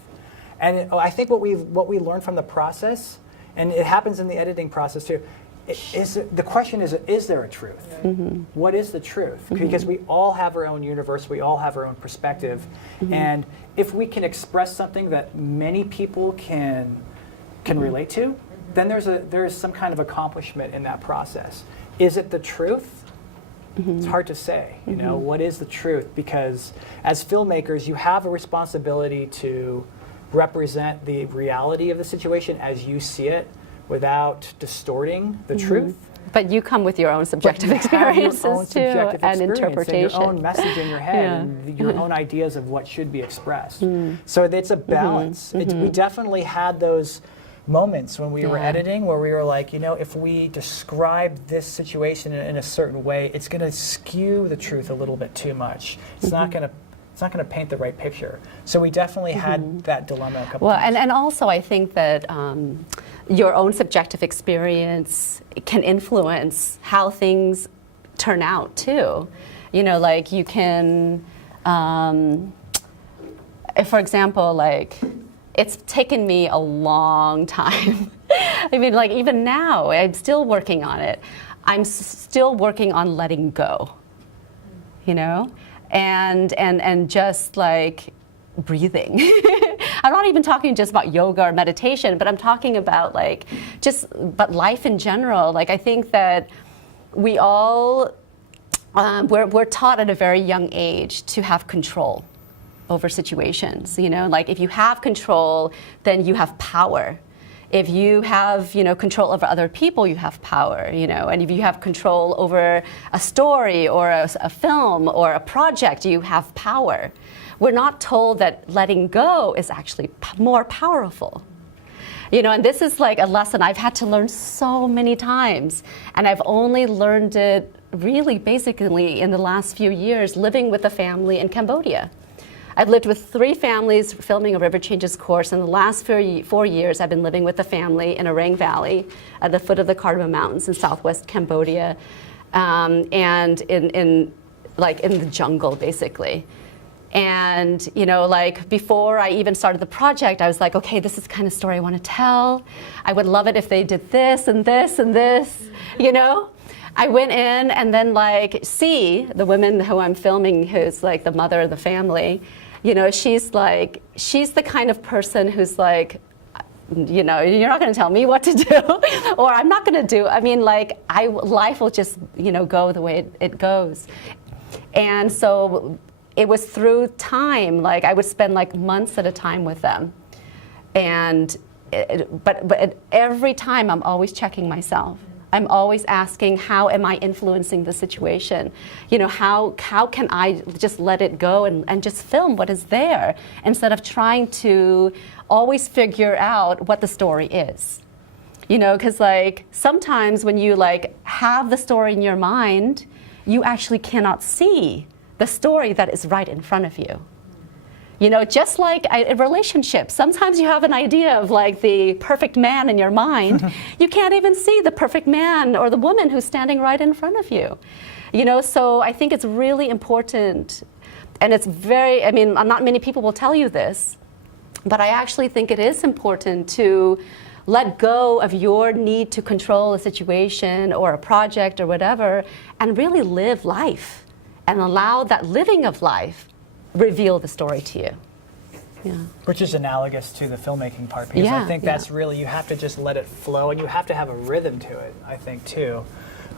And I think what we learned from the process, and it happens in the editing process too, the question is there a truth? What is the truth? Because we all have our own universe, we all have our own perspective, and if we can express something that many people can relate to, then there's some kind of accomplishment in that process. Is it the truth? It's hard to say, you know, what is the truth? Because as filmmakers, you have a responsibility to represent the reality of the situation as you see it without distorting the truth. But you come with your own subjective experiences too, and interpretation. And your own message in your head, and your own ideas of what should be expressed. So it's a balance. We definitely had those moments when we were editing where we were like, you know, if we describe this situation in a certain way, it's going to skew the truth a little bit too much. It's not going to. It's not going to paint the right picture. So we definitely had that dilemma a couple times. And also I think that your own subjective experience can influence how things turn out too. You know, like you can, if, for example, like it's taken me a long time. I mean, like even now, I'm still working on it. I'm still working on letting go, you know? And just like breathing. I'm not even talking just about yoga or meditation, but I'm talking about like but life in general. Like I think that we all, we're taught at a very young age to have control over situations, you know? Like if you have control, then you have power. If you have, you know, control over other people, you have power, you know, and if you have control over a story or a film or a project, you have power. We're not told that letting go is actually more powerful. You know, and this is like a lesson I've had to learn so many times, and I've only learned it really basically in the last few years living with a family in Cambodia. I've lived with 3 families filming a River Changes course. In the last 4 years, I've been living with a family in Orang Valley at the foot of the Cardamom Mountains in southwest Cambodia, and in the jungle, basically. And, you know, like before I even started the project, I was like, okay, this is the kind of story I want to tell. I would love it if they did this and this and this, you know? I went in and then like the woman who I'm filming, who's like the mother of the family, you know, she's the kind of person who's like, you know, you're not going to tell me what to do, or I'm not going to do. I mean, like, life will just, you know, go the way it goes. And so it was through time, like I would spend like months at a time with them, and but every time I'm always checking myself. I'm always asking, how am I influencing the situation? You know, how can I just let it go and just film what is there instead of trying to always figure out what the story is? You know, because like sometimes when you like have the story in your mind, you actually cannot see the story that is right in front of you. You know, just like a relationship, sometimes you have an idea of like the perfect man in your mind. You can't even see the perfect man or the woman who's standing right in front of you. You know, so I think it's really important, and it's very, I mean, not many people will tell you this, but I actually think it is important to let go of your need to control a situation or a project or whatever, and really live life and allow that living of life reveal the story to you. Yeah. Which is analogous to the filmmaking part, because I think that's really, you have to just let it flow, and you have to have a rhythm to it, I think, too.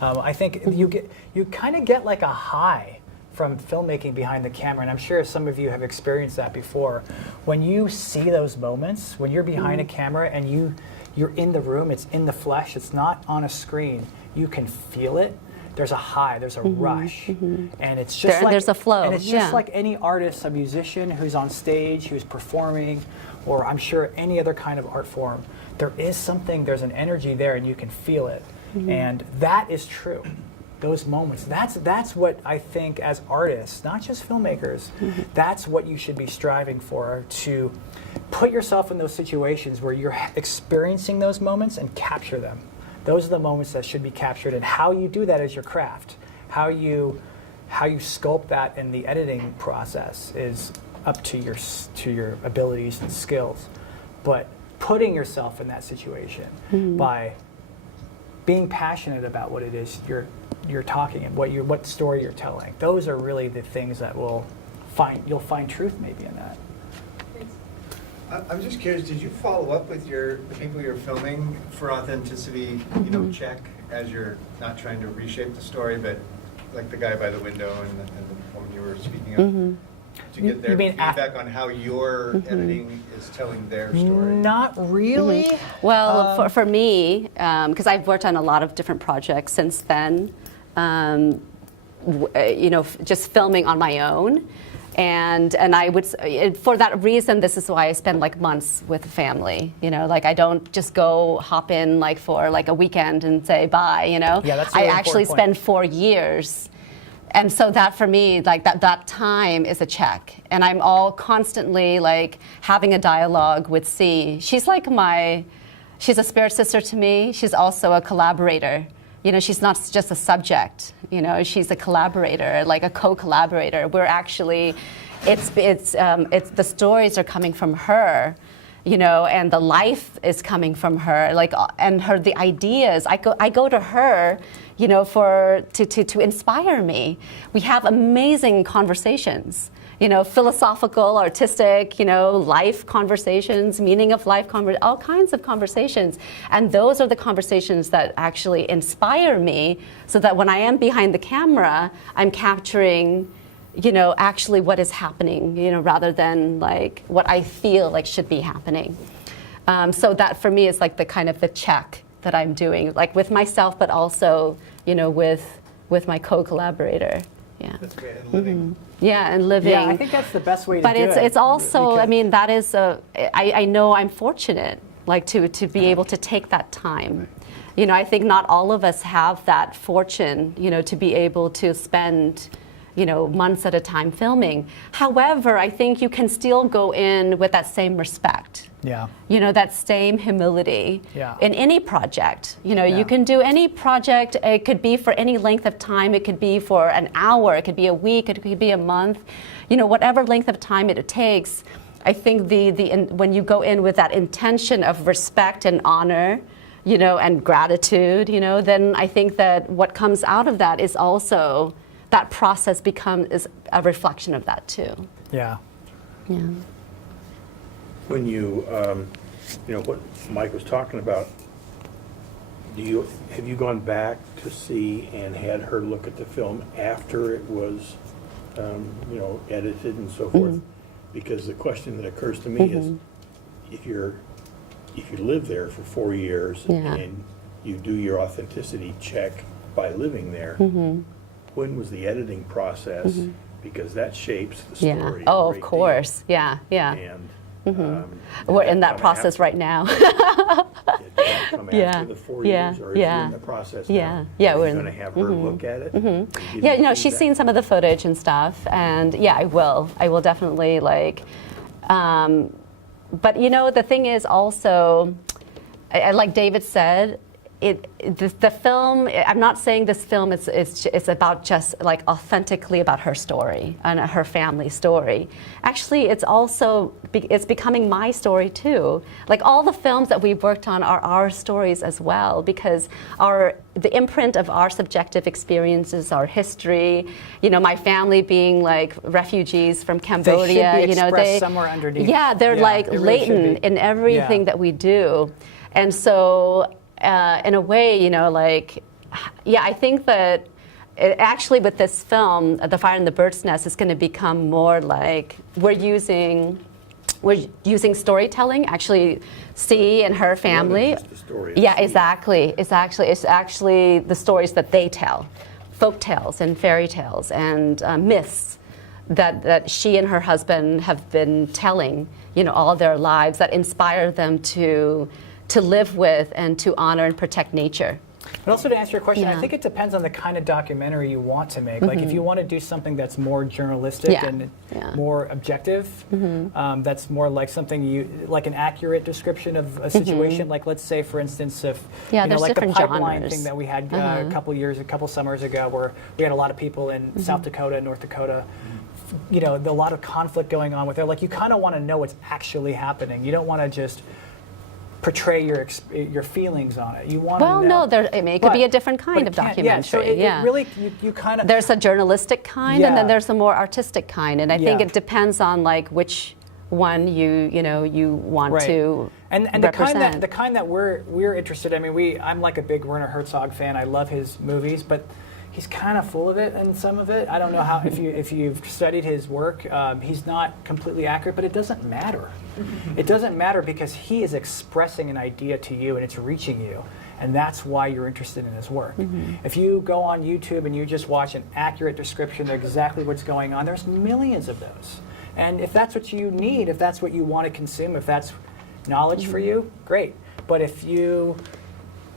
I think you kind of get like a high from filmmaking behind the camera, and I'm sure some of you have experienced that before. When you see those moments, when you're behind a camera and you're in the room, it's in the flesh, it's not on a screen, you can feel it. There's a high, there's a rush, and it's just there's a flow. And it's just like any artist, a musician who's on stage, who's performing, or I'm sure any other kind of art form. There is something, there's an energy there, and you can feel it, and that is true. Those moments, that's what I think as artists, not just filmmakers, that's what you should be striving for, to put yourself in those situations where you're experiencing those moments and capture them. Those are the moments that should be captured, and how you do that is your craft. How you sculpt that in the editing process is up to your abilities and skills. But putting yourself in that situation by being passionate about what it is you're talking and what story you're telling, those are really the things that you'll find truth maybe in that. I'm just curious, did you follow up with the people you're filming for authenticity, you know, check, as you're not trying to reshape the story, but like the guy by the window and the woman you were speaking of, Mm-hmm. to get their You mean feedback on how your editing is telling their story? Not really. Well, for me, because I've worked on a lot of different projects since then, you know, just filming on my own. And I would, for that reason, this is why I spend like months with family. You know, like I don't just go hop in like for like a weekend and say bye. You know, Yeah, that's a really I actually important point. spend 4 years, and so that for me, like that time is a check. And I'm all constantly like having a dialogue with C. She's like she's a spirit sister to me. She's also a collaborator. You know, she's not just a subject, you know, she's a collaborator, like a co-collaborator. We're actually, it's the stories are coming from her, you know, and the life is coming from her, like, and the ideas. I go to her, you know, to inspire me. We have amazing conversations. You know, philosophical, artistic, you know, life conversations, meaning of life, all kinds of conversations. And those are the conversations that actually inspire me, so that when I am behind the camera, I'm capturing, you know, actually what is happening, you know, rather than like what I feel like should be happening. So that for me is like the kind of the check that I'm doing, like with myself, but also, you know, with my co-collaborator. Yeah. That's great. And living. Yeah, and living. Yeah, I think that's the best way to But do it. it's also, Because- I mean, that is I know I'm fortunate, like to be able to take that time. You know, I think not all of us have that fortune, you know, to be able to spend, you know, months at a time filming. However, I think you can still go in with that same respect. Yeah. You know, that same humility Yeah. in any project. You know, Yeah. you can do any project. It could be for any length of time. It could be for an hour. It could be a week. It could be a month. You know, whatever length of time it takes. I think when you go in with that intention of respect and honor, you know, and gratitude, you know, then I think that what comes out of that is also that process is a reflection of that too. Yeah. Yeah. When you know, what Mike was talking about, have you gone back to see and had her look at the film after it was, you know, edited and so forth? Because the question that occurs to me is, if you live there for 4 years Yeah. and you do your authenticity check by living there, when was the editing process? Because that shapes the Yeah. story. a Oh, great of deal. course. Yeah. Yeah. And We're in that come process after- right now. Did that come Yeah, after the 4 yeah, years, or is yeah. it in the process Yeah, now? yeah, Are we're you in- going to have her look at it? and give Yeah, you you know, she's feedback? seen some of the footage and stuff, and yeah, I will definitely like. But you know, the thing is also, like David said, the film. I'm not saying this film is about just like authentically about her story and her family story. Actually, it's becoming my story too. Like all the films that we've worked on are our stories as well, because the imprint of our subjective experiences, our history. You know, my family being like refugees from Cambodia. They should be you know, expressed somewhere underneath. Yeah, they're Yeah, like they really should latent be. in everything Yeah. that we do, and so. In a way, you know, like, yeah, I think that actually with this film, The Fire in the Bird's Nest, is going to become more like we're using storytelling. Actually, C and her family. More than just the story. Yeah, exactly. It's actually the stories that they tell, folk tales and fairy tales and myths that she and her husband have been telling, you know, all their lives, that inspire them to live with and to honor and protect nature. But also to answer your question, I Yeah. think it depends on the kind of documentary you want to make. Like if you want to do something that's more journalistic Yeah. and Yeah. more objective, that's more like something like an accurate description of a situation. Like let's say, for instance, if Yeah, you know, there's like the different pipeline genres. thing that we had a couple summers ago, where we had a lot of people in South Dakota, North Dakota. You know, a lot of conflict going on with it. Like you kind of want to know what's actually happening. You don't want to just portray your feelings on it. You want Well, to know. no, it could be a different kind of Yeah, documentary. so it really, you kind of. There's a journalistic kind, and then Yeah. there's a more artistic kind, and I think Yeah. it depends on like which one you want to and represent. the kind that we're interested. I mean, I'm like a big Werner Herzog fan. I love his movies, but he's kind of full of it in some of it. I don't know how, if you've studied his work, he's not completely accurate, but it doesn't matter. It doesn't matter because he is expressing an idea to you and it's reaching you. And that's why you're interested in his work. If you go on YouTube and you just watch an accurate description of exactly what's going on, there's millions of those. And if that's what you need, if that's what you want to consume, if that's knowledge for you, great. But if you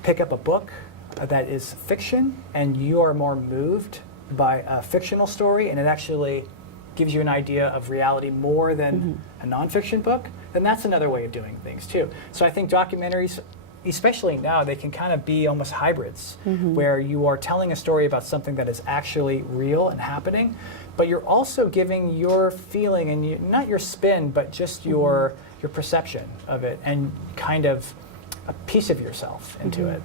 pick up a book that is fiction and you are more moved by a fictional story and it actually gives you an idea of reality more than a nonfiction book, then that's another way of doing things too. So I think documentaries, especially now, they can kind of be almost hybrids, where you are telling a story about something that is actually real and happening, but you're also giving your feeling and not your spin, but just your perception of it and kind of a piece of yourself into it.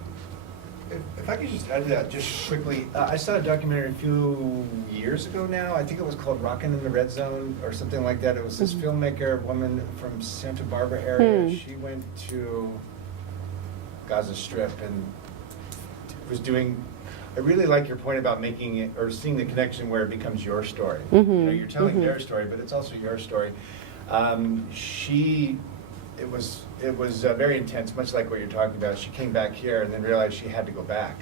If I could just add to that just quickly, I saw a documentary a few years ago now. I think it was called Rockin' in the Red Zone or something like that. It was this filmmaker, woman from Santa Barbara area. She went to Gaza Strip and was doing, I really like your point about making it, or seeing the connection where it becomes your story. You know, you're telling their story, but it's also your story. It was very intense, much like what you're talking about. She came back here and then realized she had to go back.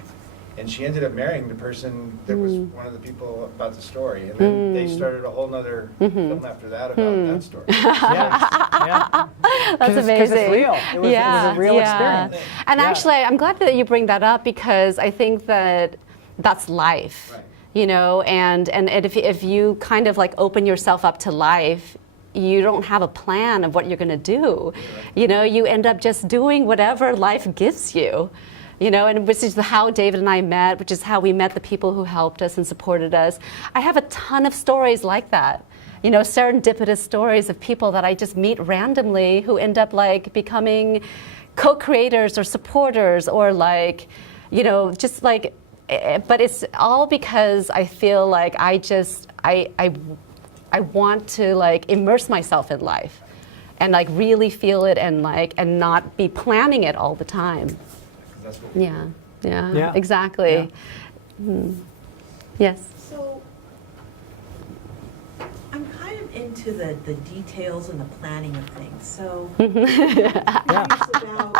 And she ended up marrying the person that was one of the people about the story. And then they started a whole nother film after that about that story. That's amazing. It's real. It was a real experience. And actually, I'm glad that you bring that up because I think that that's life. Right. You know, and if you kind of like open yourself up to life, you don't have a plan of what you're going to do. You know, you end up just doing whatever life gives you. You know, and which is how David and I met, which is how we met the people who helped us and supported us. I have a ton of stories like that. You know, serendipitous stories of people that I just meet randomly who end up like becoming co-creators or supporters or like, you know, just like, but it's all because I feel like I want to like immerse myself in life and like really feel it and like and not be planning it all the time. That's what we do. Yeah, exactly. Yeah. Yes. So I'm kind of into the details and the planning of things. So I'm curious about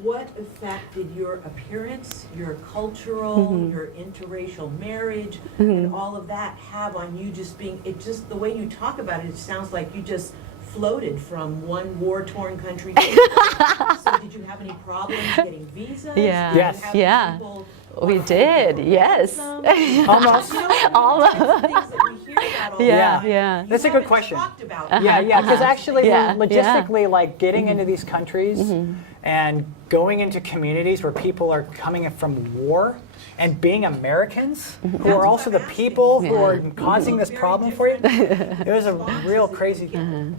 what effect did your appearance, your cultural, your interracial marriage, and all of that have on you just being, the way you talk about it, it sounds like you just floated from one war-torn country to another. So did you have any problems getting visas? Yeah. Did you Yes. have Yeah. people We did, yes. Almost. Almost. Things that we hear about all the Yeah. time. Yeah. That's a You good haven't question. talked about Yeah, because actually, Yeah, logistically, like getting into these countries and going into communities where people are coming from war and being Americans who are also the people who are causing this problem for you, it was a real crazy,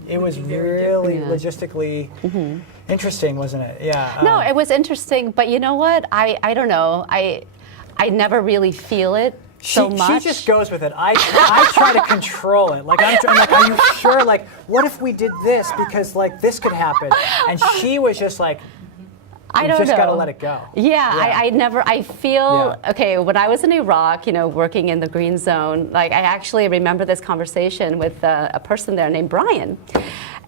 it was really logistically interesting, wasn't it? Yeah. No, it was interesting, but you know what? I don't know. I never really feel it so much. She just goes with it. I try to control it. Like I'm like, are you sure? Like, what if we did this because like this could happen? And she was just like, I you don't just know. gotta let it go. Yeah, I feel, Yeah. okay, when I was in Iraq, you know, working in the green zone, like I actually remember this conversation with a person there named Brian.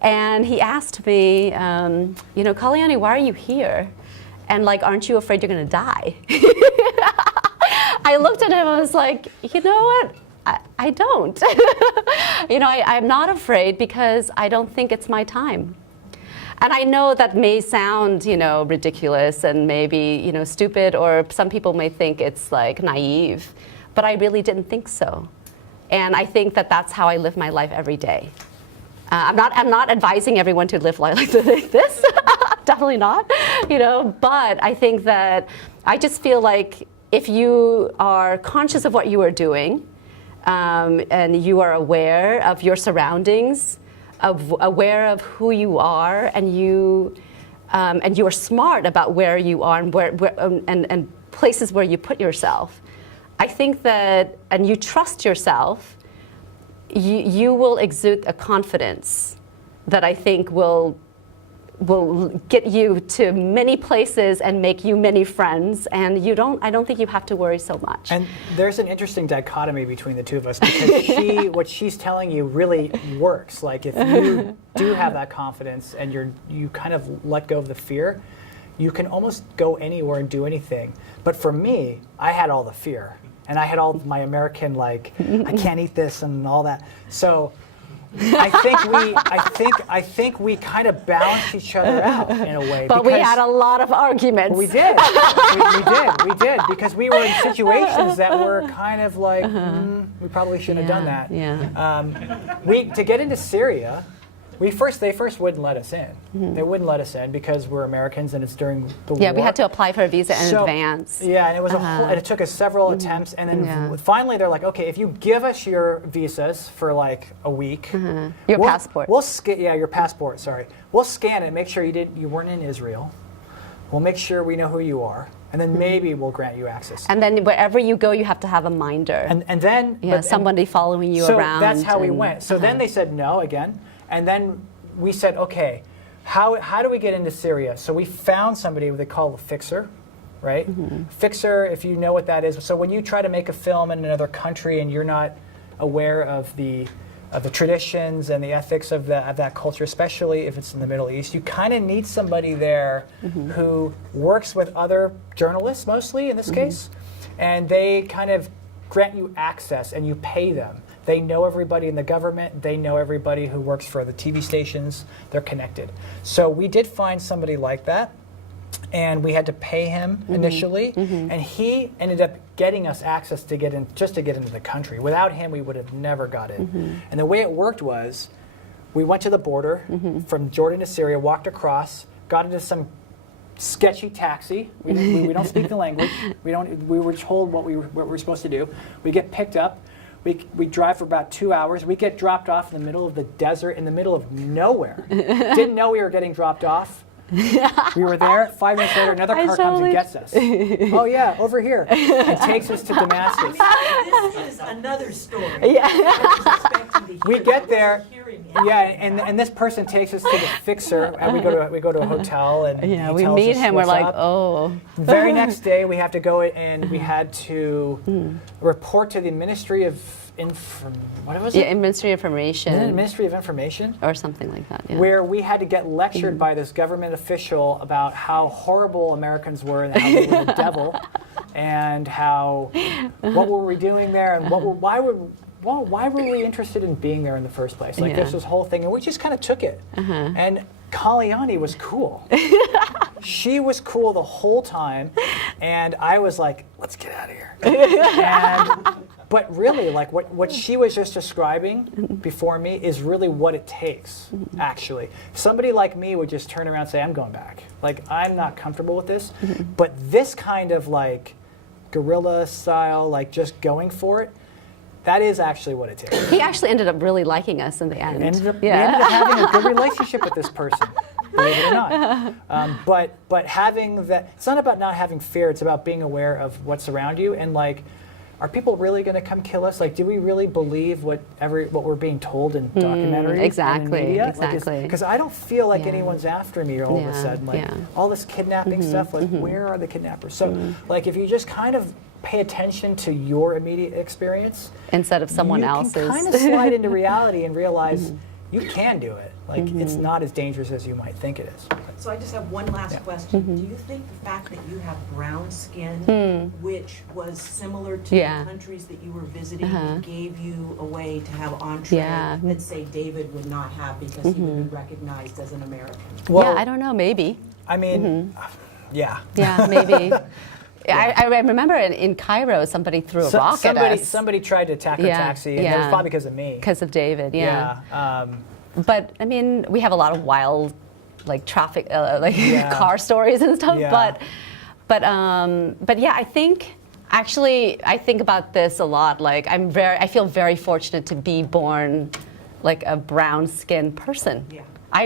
And he asked me, you know, Kalyanee, why are you here? And like, aren't you afraid you're gonna die? I looked at him and I was like, you know what? I don't. You know, I'm not afraid because I don't think it's my time. And I know that may sound, you know, ridiculous and maybe, you know, stupid, or some people may think it's like naive, but I really didn't think so. And I think that that's how I live my life every day. I'm not advising everyone to live like this, definitely not, you know, but I think that I just feel like if you are conscious of what you are doing and you are aware of your surroundings, aware of who you are, and you are smart about where you are and places where you put yourself, I think that, and you trust yourself, you will exude a confidence that I think will will get you to many places and make you many friends, and I don't think you have to worry so much. And there's an interesting dichotomy between the two of us, because what she's telling you really works. Like, if you do have that confidence and you kind of let go of the fear, you can almost go anywhere and do anything. But for me, I had all the fear, and I had all my American, like, I can't eat this and all that. So I think we kind of balanced each other out in a way. But we had a lot of arguments. We did. we did, because we were in situations that were kind of like, we probably shouldn't have done that. Yeah. To get into Syria, they first wouldn't let us in. They wouldn't let us in because we're Americans and it's during the war. Yeah, we had to apply for a visa in advance. Yeah, and it was and it took us several attempts, and then finally they're like, okay, if you give us your visas for like a week, your passport. Your passport. Sorry, we'll scan it, make sure you weren't in Israel. We'll make sure we know who you are, and then maybe we'll grant you access. And then wherever you go, you have to have a minder. And then somebody following you around. So that's how we went. So then they said no again. And then we said, okay, how do we get into Syria? So we found somebody they call a fixer, right? Fixer, if you know what that is. So when you try to make a film in another country and you're not aware of the traditions and the ethics of that culture, especially if it's in the Middle East, you kind of need somebody there who works with other journalists, mostly in this case, and they kind of grant you access and you pay them. They know everybody in the government. They know everybody who works for the TV stations. They're connected. So we did find somebody like that, and we had to pay him initially, and he ended up getting us access to get into the country. Without him, we would have never got in. And the way it worked was, we went to the border from Jordan to Syria, walked across, got into some sketchy taxi. We don't speak the language. We were told what we were supposed to do. We get picked up. We drive for about 2 hours. We get dropped off in the middle of the desert, in the middle of nowhere. Didn't know we were getting dropped off. We were there. 5 minutes later, another car comes and gets us. Oh yeah, over here. And takes us to Damascus. This is another story. We get there. Yeah, and this person takes us to the fixer, and we go to a hotel, and he we tells meet us him. We're what's like, up. oh. Very next day, we have to go and we had to report to the Ministry of what was it? Yeah, Ministry of Information. Ministry of Information. Or something like that, yeah. Where we had to get lectured by this government official about how horrible Americans were and how they were the devil, and what were we doing there, and why were we interested in being there in the first place? Like, there's this whole thing, and we just kind of took it. And Kalyanee was cool. She was cool the whole time, and I was like, let's get out of here. But really, like what she was just describing before me is really what it takes, actually. Somebody like me would just turn around and say, I'm going back. Like, I'm not comfortable with this. But this kind of like guerrilla style, like just going for it, that is actually what it takes. He actually ended up really liking us in the end. We ended up having a good relationship with this person, believe it or not. But having that, it's not about not having fear, it's about being aware of what's around you, and like, are people really going to come kill us? Like, do we really believe what we're being told in documentaries exactly, and in media? Exactly. Because I don't feel like anyone's after me all of a sudden. Like, all this kidnapping stuff, like, where are the kidnappers? So, like, if you just kind of pay attention to your immediate experience instead of someone else's, you can kind of slide into reality and realize you can do it. Like, it's not as dangerous as you might think it is. So I just have one last question. Do you think the fact that you have brown skin, which was similar to the countries that you were visiting, gave you a way to have entree that, say, David would not have because he would be recognized as an American? Well, I don't know, maybe. I mean, Yeah, maybe. I remember in Cairo, somebody threw a rock at us. Somebody tried to attack a taxi, and it was probably because of me. Because of David, but I mean, we have a lot of wild, like traffic, car stories and stuff. Yeah. But yeah, I think about this a lot. Like, I feel very fortunate to be born like a brown-skinned person. Yeah. I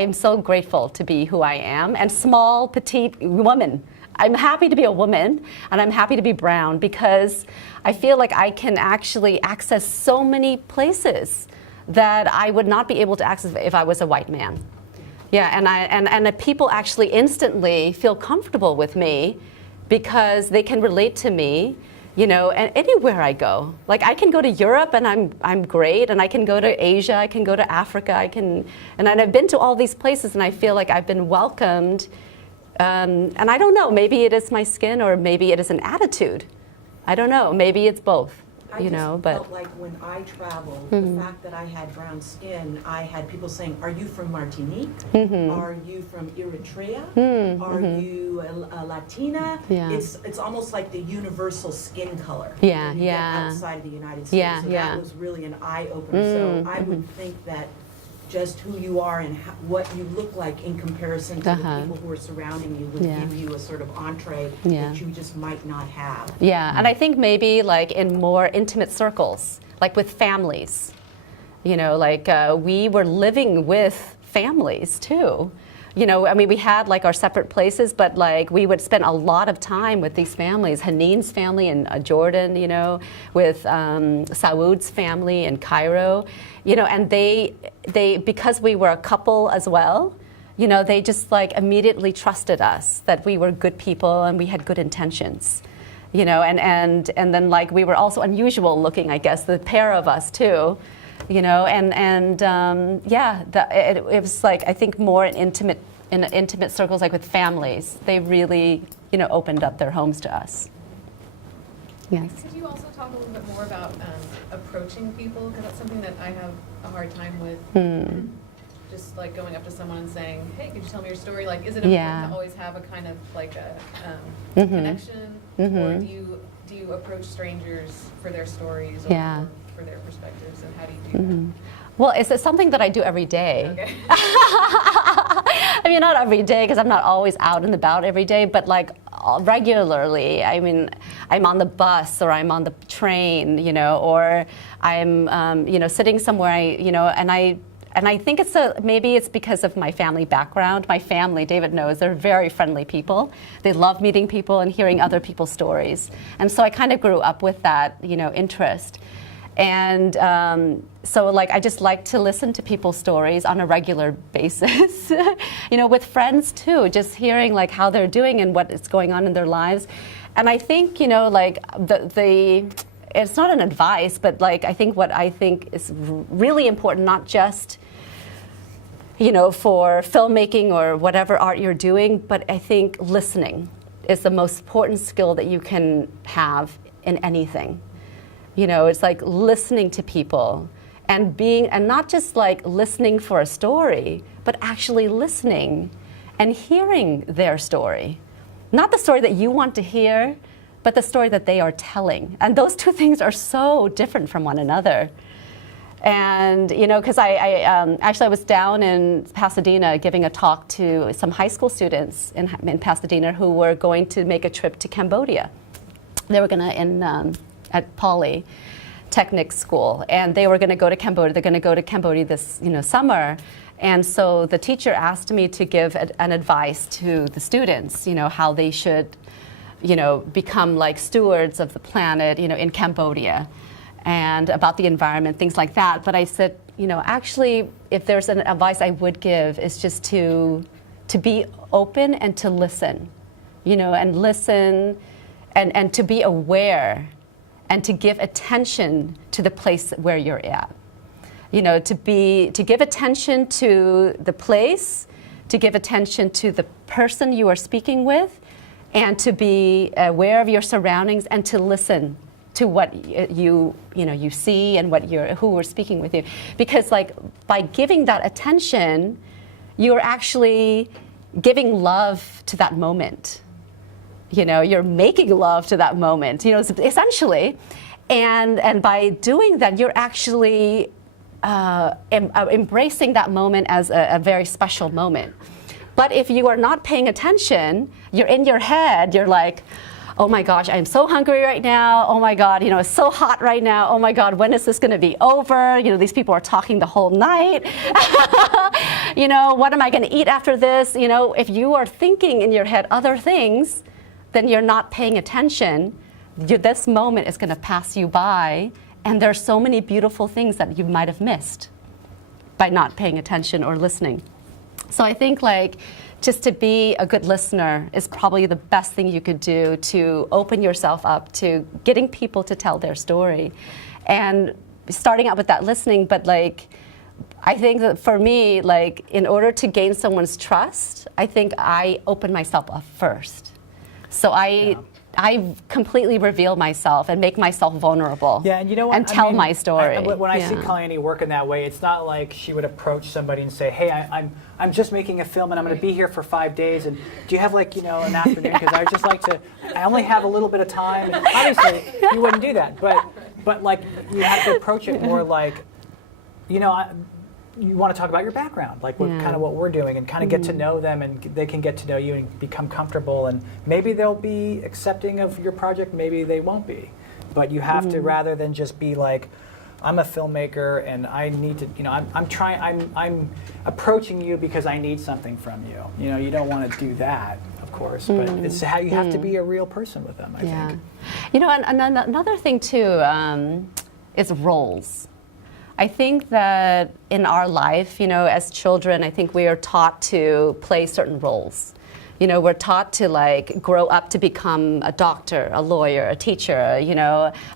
am so grateful to be who I am, and small, petite woman. I'm happy to be a woman, and I'm happy to be brown, because I feel like I can actually access so many places that I would not be able to access if I was a white man. Yeah, and the people actually instantly feel comfortable with me because they can relate to me, you know, and anywhere I go. Like I can go to Europe and I'm great, and I can go to Asia, I can go to Africa, and I've been to all these places and I feel like I've been welcomed. And I don't know, maybe it is my skin or maybe it is an attitude. I don't know, maybe it's both. I just felt like when I traveled, the fact that I had brown skin, I had people saying, "Are you from Martinique? Are you from Eritrea? Are you a Latina?" Yeah. It's almost like the universal skin color. Yeah, when you get yeah. outside of the United States. Yeah, so yeah. that was really an eye opener. So I would think that just who you are and what you look like in comparison to the people who are surrounding you would give you a sort of entree that you just might not have. Yeah, and I think maybe like in more intimate circles, like with families, you know, like we were living with families too. You know, I mean, we had like our separate places, but like we would spend a lot of time with these families. Haneen's family in Jordan, you know, with Saoud's family in Cairo, you know, and they because we were a couple as well, you know, they just like immediately trusted us that we were good people and we had good intentions, you know, and then like we were also unusual looking, I guess, the pair of us too. You know, it was like I think more in intimate circles, like with families, they really, you know, opened up their homes to us. Yes. Could you also talk a little bit more about approaching people? Because that's something that I have a hard time with. Just like going up to someone and saying, "Hey, could you tell me your story?" Like, is it important to always have a kind of like a connection, or do you approach strangers for their stories or for their perspectives, and how do you do that? Well, it's something that I do every day. Okay. I mean, not every day because I'm not always out and about every day, but like regularly. I mean, I'm on the bus or I'm on the train, you know, or I'm, you know, sitting somewhere, and I think maybe it's because of my family background. My family, David knows, they're very friendly people. They love meeting people and hearing other people's stories. And so I kind of grew up with that, you know, interest. And so like I just like to listen to people's stories on a regular basis, you know, with friends too, just hearing like how they're doing and what is going on in their lives. And I think, you know, like it's not an advice, but like I think what I think is really important, not just, you know, for filmmaking or whatever art you're doing, but I think listening is the most important skill that you can have in anything. You know, it's like listening to people and not just like listening for a story, but actually listening and hearing their story. Not the story that you want to hear, but the story that they are telling. And those two things are so different from one another. And, you know, because I was down in Pasadena giving a talk to some high school students in Pasadena who were going to make a trip to Cambodia. They were going to, at Polytechnic School, and they were going to go to Cambodia. They're going to go to Cambodia this, you know, summer. And so the teacher asked me to give an advice to the students, you know, how they should, you know, become like stewards of the planet, you know, in Cambodia, and about the environment, things like that. But I said, you know, actually, if there's an advice I would give is just to be open and to listen, you know, and listen and to be aware and to give attention to the place where you're at. You know, to give attention to the place, to give attention to the person you are speaking with, and to be aware of your surroundings and to listen to what you see and who we're speaking with you. Because like by giving that attention, you're actually giving love to that moment. You know, you're making love to that moment, you know, essentially. And by doing that, you're actually embracing that moment as a very special moment. But if you are not paying attention, you're in your head, you're like, oh my gosh, I'm so hungry right now. Oh my God, you know, it's so hot right now. Oh my God, when is this going to be over? You know, these people are talking the whole night. You know, what am I going to eat after this? You know, if you are thinking in your head other things, then you're not paying attention. This moment is going to pass you by, and there are so many beautiful things that you might have missed by not paying attention or listening. So I think like just to be a good listener is probably the best thing you could do to open yourself up to getting people to tell their story. And starting out with that listening, but like, I think that for me, like, in order to gain someone's trust, I think I open myself up first. So I completely reveal myself and make myself vulnerable. Yeah, and you know what? And tell my story. When I see Kalyanee work in that way, it's not like she would approach somebody and say, "Hey, I'm just making a film and I'm going to be here for 5 days. And do you have like an afternoon? Because I would just like to. I only have a little bit of time." And obviously, you wouldn't do that, but like you have to approach it more like, you want to talk about your background, like kind of what we're doing, and kind of get to know them, and they can get to know you and become comfortable, and maybe they'll be accepting of your project, maybe they won't be, but you have to, rather than just be like, I'm a filmmaker and I need to, I'm approaching you because I need something from you. You don't want to do that, of course, but it's how you have to be a real person with them, I think. And another thing too is roles. I think that in our life, as children, I think we are taught to play certain roles. We're taught to like grow up to become a doctor, a lawyer, a teacher,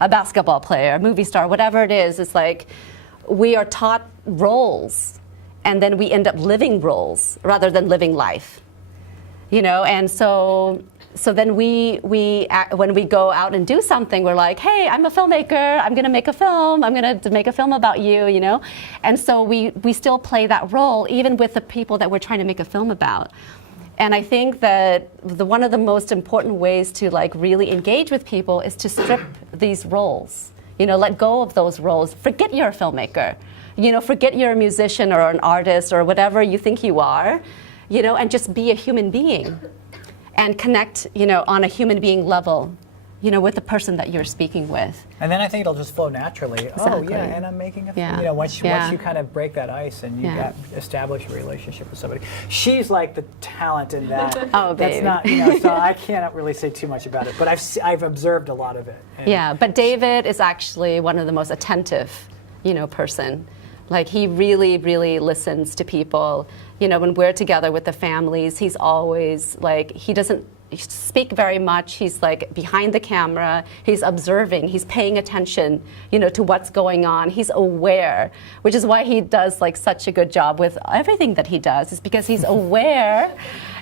a basketball player, a movie star, whatever it is. It's like we are taught roles, and then we end up living roles rather than living life. And so then when we go out and do something, we're like, hey, I'm a filmmaker, I'm gonna make a film, I'm gonna make a film about you, And so we still play that role even with the people that we're trying to make a film about. And I think that one of the most important ways to like really engage with people is to strip these roles, let go of those roles. Forget you're a filmmaker, forget you're a musician or an artist or whatever you think you are, and just be a human being. And connect, on a human being level, with the person that you're speaking with. And then I think it'll just flow naturally. Exactly. Oh yeah, and I'm making a film. Once you kind of break that ice and you establish a relationship with somebody. She's like the talent in that. Oh, baby. That's not, so I can't really say too much about it, but I've observed a lot of it. And but David is actually one of the most attentive, person. Like he really, really listens to people. When we're together with the families, he's always like, he doesn't speak very much. He's like behind the camera, he's observing, he's paying attention, to what's going on. He's aware, which is why he does like such a good job with everything that he does, is because he's aware,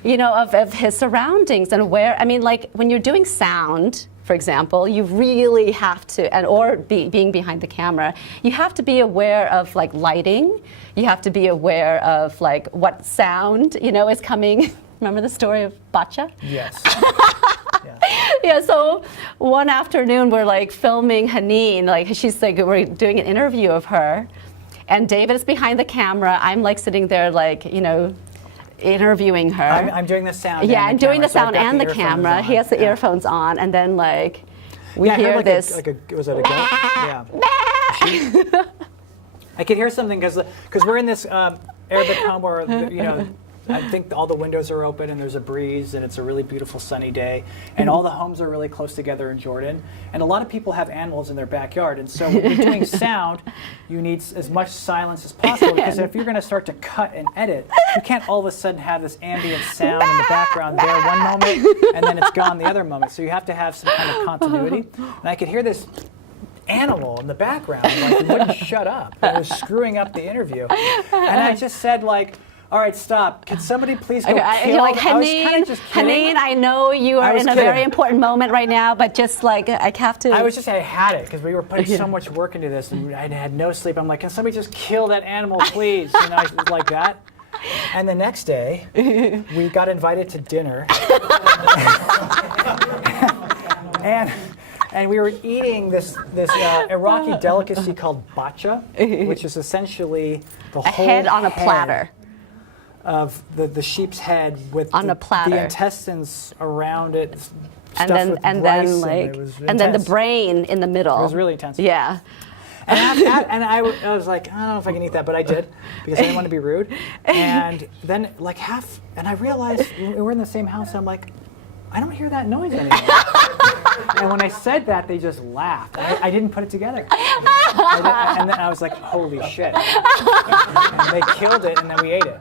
of his surroundings and aware. I mean, like when you're doing sound, for example, you really have to, or being behind the camera, you have to be aware of like lighting. You have to be aware of like what sound, is coming. Remember the story of Bacha? Yes. Yeah, so one afternoon we're like filming Haneen, like she's like, we're doing an interview of her, and David is behind the camera. I'm like sitting there like, interviewing her. I'm doing the sound. Yeah, I'm doing the so sound and the camera. He has the earphones on, and then like we hear like this. Was it a goat? Yeah. I could hear something because we're in this Arabic home where I think all the windows are open and there's a breeze and it's a really beautiful sunny day, and all the homes are really close together in Jordan, and a lot of people have animals in their backyard, and so when you're doing sound, you need as much silence as possible, because if you're going to start to cut and edit, you can't all of a sudden have this ambient sound in the background there one moment and then it's gone the other moment, so you have to have some kind of continuity. And I could hear this animal in the background, like it wouldn't shut up. It was screwing up the interview, and I just said like, all right, stop. Can somebody please go kill? You're like, Haneen, I know you are in a very important moment right now, but just like, I have to. I had it, because we were putting so much work into this, and I had no sleep. I'm like, can somebody just kill that animal, please? Like that. And the next day, we got invited to dinner. And we were eating this Iraqi delicacy called bacha, which is essentially the whole head on a platter of the sheep's head with the intestines around it, and then the brain in the middle. It was really intense. Yeah. And I was like, I don't know if I can eat that, but I did, because I didn't want to be rude. And then and I realized we're in the same house, and I'm like, I don't hear that noise anymore. And when I said that, they just laughed. I didn't put it together. And then I was like, holy shit. And they killed it, and then we ate it.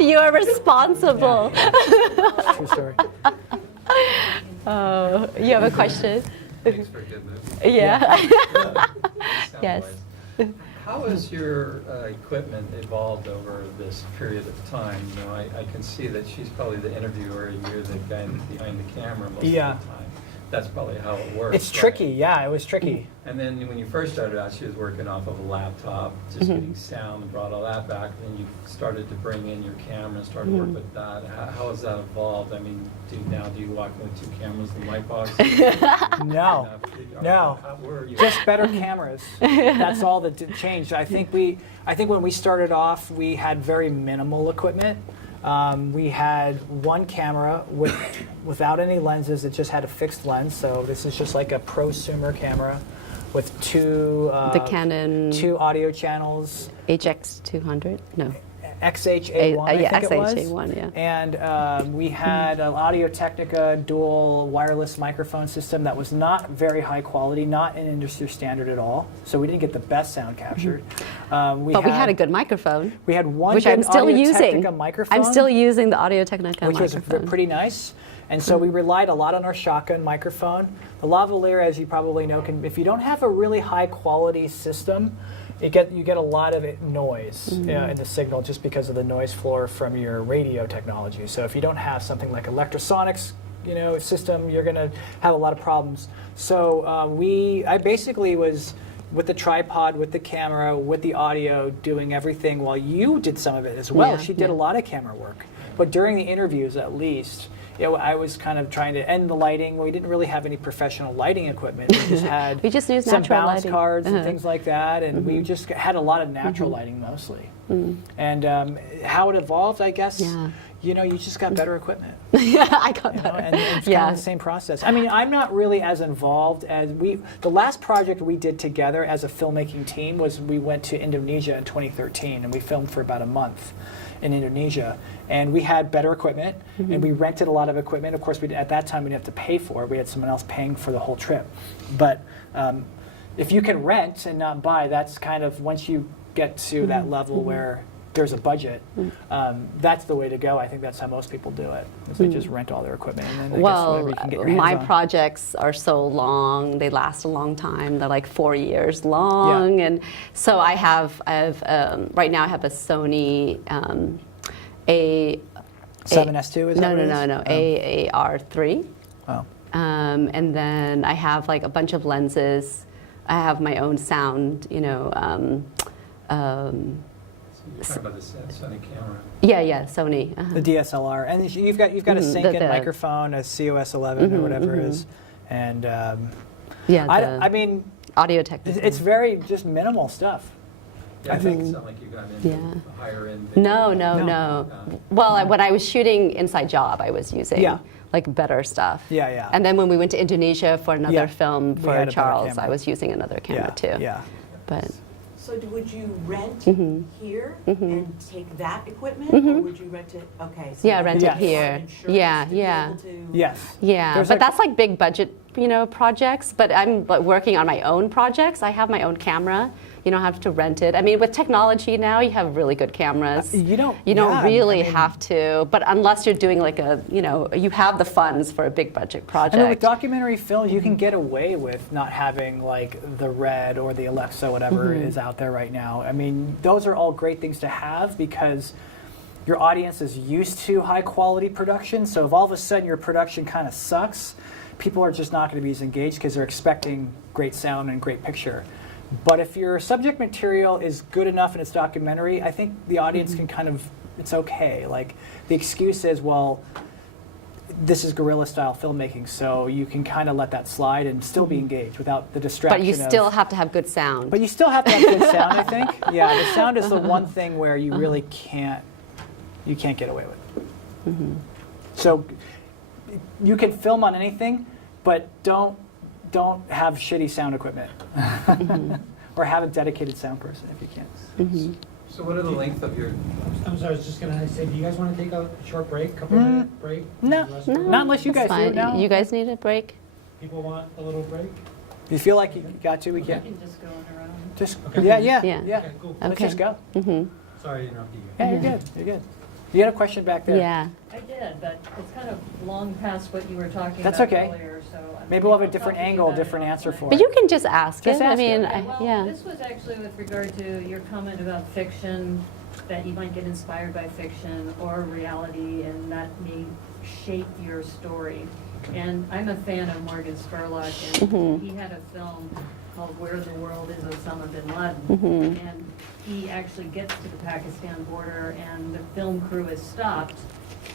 You are responsible. True story. Oh, you have a question? Thanks for a good movie. Yeah. Sound-wise. Yes. How has your equipment evolved over this period of time? You know, I can see that she's probably the interviewer, you're the guy behind the camera most Yeah. of the time. That's probably how it works. It's right? tricky. Yeah, it was tricky. And then when you first started out, she was working off of a laptop, just getting sound, and brought all that back. Then you started to bring in your camera and started to work with that. How has that evolved? I mean, do you walk in with 2 cameras and light box? No. No. Where are you? Just better cameras. That's all that changed. I think when we started off, we had very minimal equipment. We had one camera without any lenses. It just had a fixed lens. So this is just like a prosumer camera with 2 The Canon 2 audio channels. HX200? No. XH-A1, I yeah, think it was. XH-A1, yeah. And we had an Audio-Technica dual wireless microphone system that was not very high quality, not an industry standard at all. So we didn't get the best sound captured. But we had a good microphone. We had one which good I'm still Audio-Technica using. microphone. I'm still using the Audio-Technica which microphone. was pretty nice. And so we relied a lot on our shotgun microphone. The lavalier, as you probably know, if you don't have a really high quality system, you get a lot of noise in the signal just because of the noise floor from your radio technology. So if you don't have something like electrosonics, system, you're going to have a lot of problems. So I basically was with the tripod, with the camera, with the audio, doing everything while you did some of it as well. Yeah, she did a lot of camera work. But during the interviews, at least, I was kind of trying to end the lighting. We didn't really have any professional lighting equipment. We just had we just used some natural balance lighting. cards and things like that, and we just had a lot of natural lighting mostly. And how it evolved, I guess, you just got better equipment. Yeah, I got better. And it's kind of the same process. I mean, I'm not really as involved as the last project we did together as a filmmaking team was we went to Indonesia in 2013, and we filmed for about a month in Indonesia, and we had better equipment, and we rented a lot of equipment. Of course, at that time we didn't have to pay for it. We had someone else paying for the whole trip. But if you can rent and not buy, that's kind of, once you get to that level where there's a budget, that's the way to go. I think that's how most people do it, is they just rent all their equipment, and then whatever you can get your hands my on. projects are so long, they last a long time. They're like 4 years long, and so I have right now I have a Sony A 7S2 is that what it is? No, AAR3. Oh. And then I have like a bunch of lenses. I have my own sound, You're talking about the Sony camera. Yeah, Sony. The DSLR, and you've got a sync-in microphone, a COS11 or whatever it is, and I mean, Audio-Technica. it's very just minimal stuff. Yeah, I think it sounded like you got into higher end video. No. Well, when I was shooting Inside Job, I was using like better stuff. Yeah. And then when we went to Indonesia for another film We for had a better Charles, camera. I was using another camera too. Yeah. But So would you rent here and take that equipment, or would you rent it? Okay. So Yeah, you rent would it have here. insurance Yeah, to be yeah. able to- Yes. yeah, There's but like- that's like big budget, projects. But I'm working on my own projects. I have my own camera. You don't have to rent it. I mean, with technology now, you have really good cameras. You don't really have to. But unless you're doing like you have the funds for a big budget project. I mean, with documentary films, you can get away with not having like the Red or the Alexa, whatever is out there right now. I mean, those are all great things to have because your audience is used to high quality production. So if all of a sudden your production kind of sucks, people are just not going to be as engaged because they're expecting great sound and great picture. But if your subject material is good enough and it's documentary, I think the audience can it's okay. Like, the excuse is, well, this is guerrilla style filmmaking, so you can kind of let that slide and still be engaged without the distraction. But you still have to have good sound. But you still have to have good sound, I think. Yeah, the sound is the one thing where you really can't get away with. So you can film on anything, but don't have shitty sound equipment. Or have a dedicated sound person if you can. So what are the length of your... I'm sorry, I was just going to say, do you guys want to take a short break, couple minute break? No, not unless you That's guys do fine. now. You guys need a break? People want a little break? If you feel like you got to, we can. just go in around. Just, Okay. yeah. Yeah. Okay, cool. Let's Okay. just go. Mm-hmm. Sorry to interrupt you. Yeah, you're good. You're good. You had a question back there. Yeah. I did, but it's kind of long past what you were talking That's about okay. earlier, so. Maybe we'll have a I'll different talk to you angle, about it different answer for But it. you can just ask Just it. I ask mean, it. Okay, well, yeah. this was actually with regard to your comment about fiction, that you might get inspired by fiction or reality, and that may shape your story. And I'm a fan of Morgan Spurlock, and Mm-hmm. he had a film called Where the World Is Osama Bin Laden. And he actually gets to the Pakistan border, and the film crew is stopped.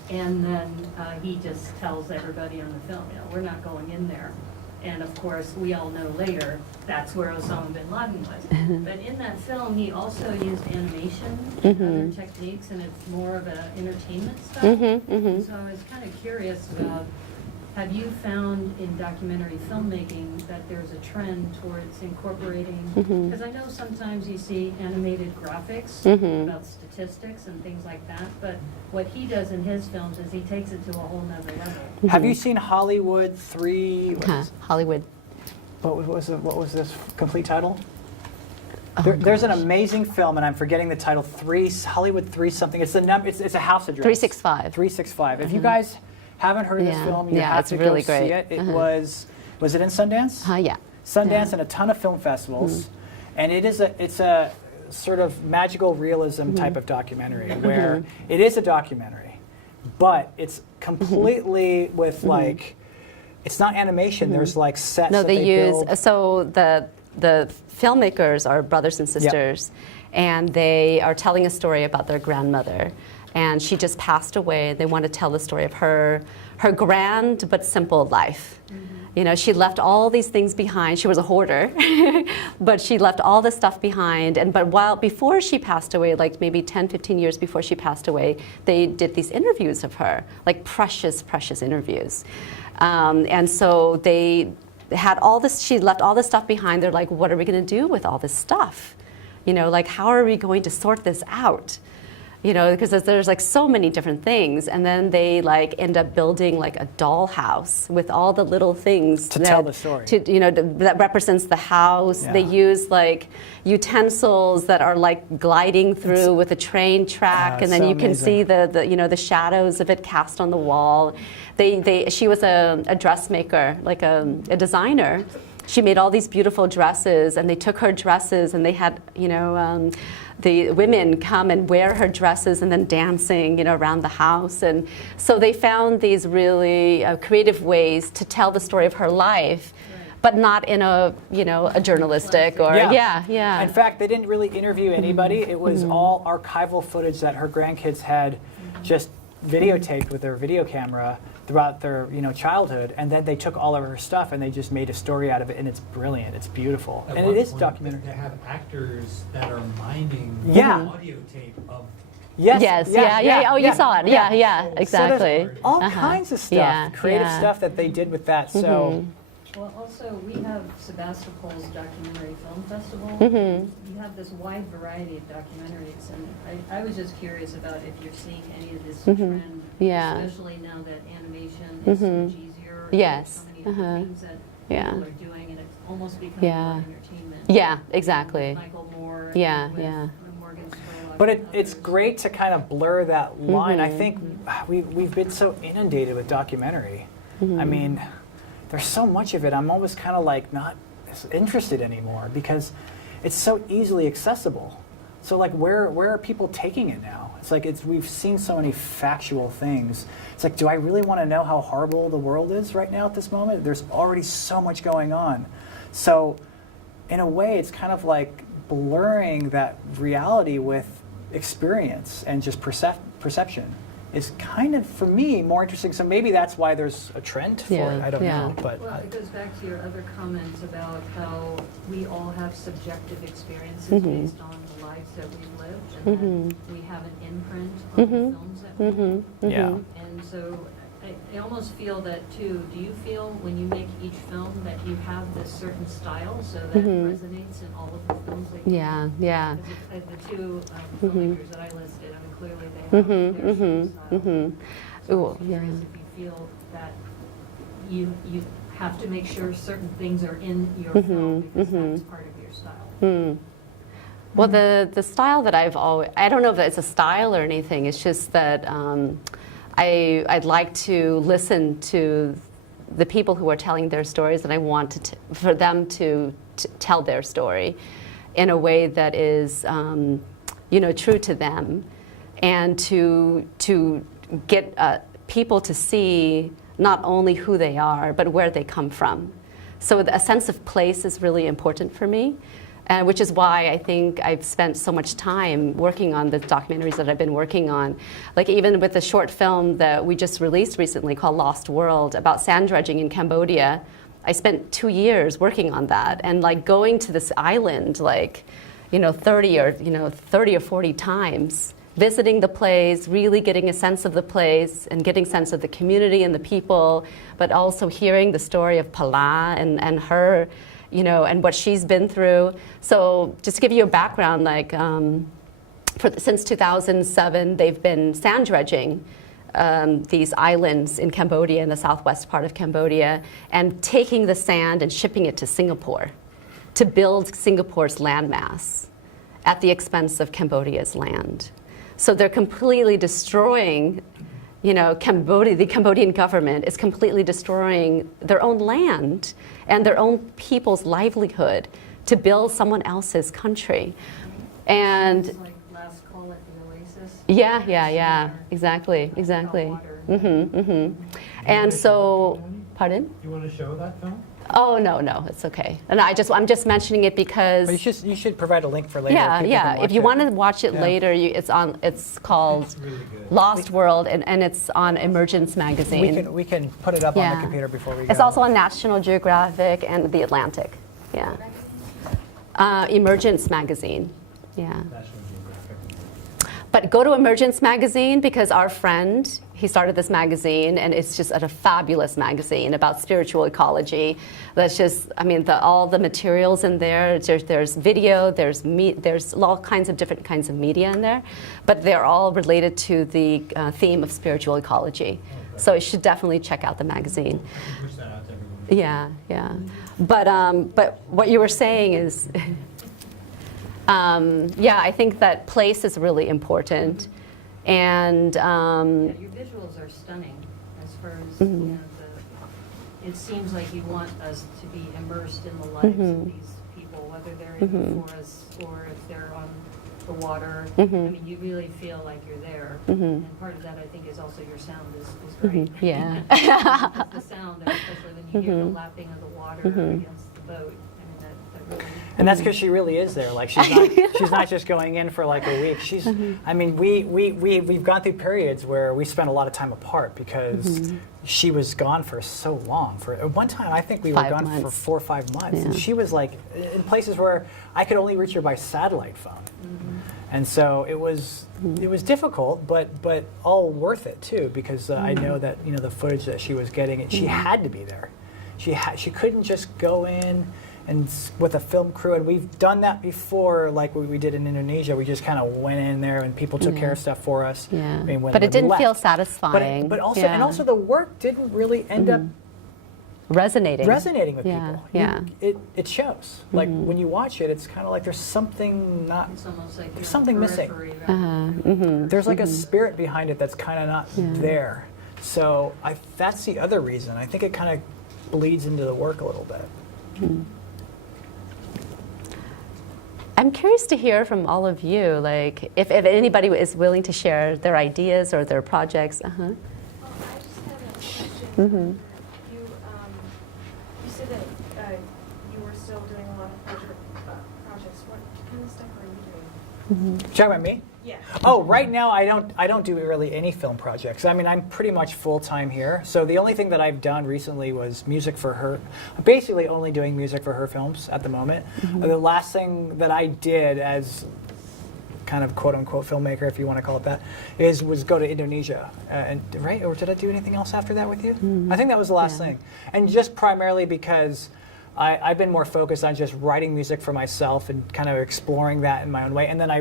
And then he just tells everybody on the film, you know, we're not going in there. And of course, we all know later, that's where Osama bin Laden was. But in that film, he also used animation and other techniques, and it's more of an entertainment style. So I was kind of curious about, have you found in documentary filmmaking that there's a trend towards incorporating, because I know sometimes you see animated graphics about statistics and things like that, but what he does in his films is he takes it to a whole nother level. Have you seen Hollywood 3? Hollywood. What was this complete title? There's an amazing film, and I'm forgetting the title. Hollywood 3 something. It's a house address. 365. 365. If you guys haven't heard of this Yeah. film, you Yeah, have it's to really go see great. it. It was it in Sundance? Yeah. Sundance and a ton of film festivals, and it's a sort of magical realism type of documentary where it is a documentary, but it's completely with like, it's not animation. There's like sets. No, that they use, build. so the filmmakers are brothers and sisters, and they are telling a story about their grandmother. And she just passed away. They want to tell the story of her grand but simple life. You know, she left all these things behind. She was a hoarder, but she left all this stuff behind. But before she passed away, like maybe 10, 15 years before she passed away, they did these interviews of her, like precious, precious interviews. And so they had all this, she left all this stuff behind. They're like, what are we going to do with all this stuff? You know, like, how are we going to sort this out? You know, because there's like so many different things, and then they like end up building like a dollhouse with all the little things To tell the story. that represents the house. Yeah. They use like utensils that are like gliding through with a train track, and then so you can amazing. see the shadows of it cast on the wall. She was a dressmaker, like a designer. She made all these beautiful dresses, and they took her dresses, and they had the women come and wear her dresses and then dancing, around the house. And so they found these really creative ways to tell the story of her life, but not in a journalistic or yeah. In fact, they didn't really interview anybody. It was all archival footage that her grandkids had just videotaped with their video camera throughout their childhood, and then they took all of her stuff and they just made a story out of it, and it's brilliant. It's beautiful, At and one it is point, documentary. They have actors that are mining Yeah. audio tape of. Yes, yeah. Oh, you saw it. Yeah, So exactly. there's All kinds of stuff, Yeah, creative yeah. stuff that they did with that. So Well, also, we have Sebastopol's Documentary Film Festival. You have this wide variety of documentaries, and I was just curious about if you're seeing any of this trend, Yeah. especially now that animation is so much easier. and Yes. So many other things that Yeah. people are doing, and it's almost becoming Yeah. more entertainment. Yeah, exactly. Michael Moore. Yeah, and with yeah. Morgan Spurlock But and it's others. great to kind of blur that line. I think we've been so inundated with documentary. I mean, there's so much of it. I'm almost kind of like not interested anymore because it's so easily accessible. So like, where are people taking it now? It's like we've seen so many factual things. It's like, do I really want to know how horrible the world is right now at this moment? There's already so much going on. So in a way, it's kind of like blurring that reality with experience and just perception is kind of, for me, more interesting. So maybe that's why there's a trend for it. I don't know. But Well, it goes back to your other comments about how we all have subjective experiences based on the lives that we've lived, and that we have an imprint on the films that we make. yeah. And so I almost feel that too. Do you feel when you make each film that you have this certain style so that it resonates in all of the films that you Yeah, make? yeah. Because the two filmmakers that I listed, I mean, clearly they have their certain style. So Ooh, I'm curious if you feel that you have to make sure certain things are in your film because that's part of your style. Well, the style that I've always, I don't know if it's a style or anything, it's just that I'd like to listen to the people who are telling their stories, and I want for them to tell their story in a way that is, true to them, and to get people to see not only who they are, but where they come from. So a sense of place is really important for me, which is why I think I've spent so much time working on the documentaries that I've been working on. Like even with the short film that we just released recently called Lost World about sand dredging in Cambodia, I spent 2 years working on that, and like going to this island 30 or 40 times, visiting the place, really getting a sense of the place and getting a sense of the community and the people, but also hearing the story of Pala and her, and what she's been through. So just to give you a background, since 2007, they've been sand dredging these islands in Cambodia, in the southwest part of Cambodia, and taking the sand and shipping it to Singapore to build Singapore's landmass at the expense of Cambodia's land. So they're completely destroying, Cambodia, the Cambodian government is completely destroying their own land and their own people's livelihood to build someone else's country. And It's like last call at the Oasis. yeah, exactly. And so, pardon? You want to show that film? Oh, no, it's okay. And I'm just mentioning it because. But you should provide a link for later. Yeah. If you want to to. watch it later, it's called It's really good. Lost World, and it's on Emergence magazine. We can put it up on Yeah. the computer before we go. It's also on National Geographic and The Atlantic. Yeah. Emergence magazine. Yeah. National Geographic. But go to Emergence magazine because our friend, he started this magazine, and it's just a fabulous magazine about spiritual ecology. That's just, all the materials in there. There's video, there's all kinds of different kinds of media in there, but they're all related to the theme of spiritual ecology. So you should definitely check out the magazine. Push that out to everyone. Yeah. But what you were saying is, I think that place is really important. And Your visuals are stunning as far as, it seems like you want us to be immersed in the lives of these people, whether they're in the forest or if they're on the water. You really feel like you're there. And part of that, I think, is also your sound is great. Yeah. The sound, especially when you hear the lapping of the water against the boat. That really. And that's because she really is there. Like she's not just going in for like a week. She's. We've gone through periods where we spent a lot of time apart because she was gone for so long. For at one time, I think we were 5 gone for months. 4 or 5 months, and Yeah. she was like in places where I could only reach her by satellite phone. And so it was difficult, but all worth it too, because I know that the footage that she was getting, she had to be there. She couldn't just go in and with a film crew, and we've done that before, like what we did in Indonesia. We just kind of went in there and people took care of stuff for us. Yeah. When But it we didn't left. feel satisfying. But also, Yeah. and also the work didn't really end up resonating with Yeah, people. yeah. It shows. Like when you watch it, it's kind of like there's something not. It's almost like you're Something on the missing. periphery rather than There's like a spirit behind it that's kind of not there. So that's the other reason. I think it kind of bleeds into the work a little bit. I'm curious to hear from all of you, like if anybody is willing to share their ideas or their projects. I just have a question. You said that you were still doing a lot of projects. What kind of stuff are you doing? You talking about me? Yeah. Oh, right now I don't do really any film projects. I'm pretty much full-time here. So the only thing that I've done recently was music for her. Basically only doing music for her films at the moment. The last thing that I did as kind of quote-unquote filmmaker, if you want to call it that, was go to Indonesia. Right? Or did I do anything else after that with you? I think that was the last thing. And just primarily because I've been more focused on just writing music for myself and kind of exploring that in my own way. And then I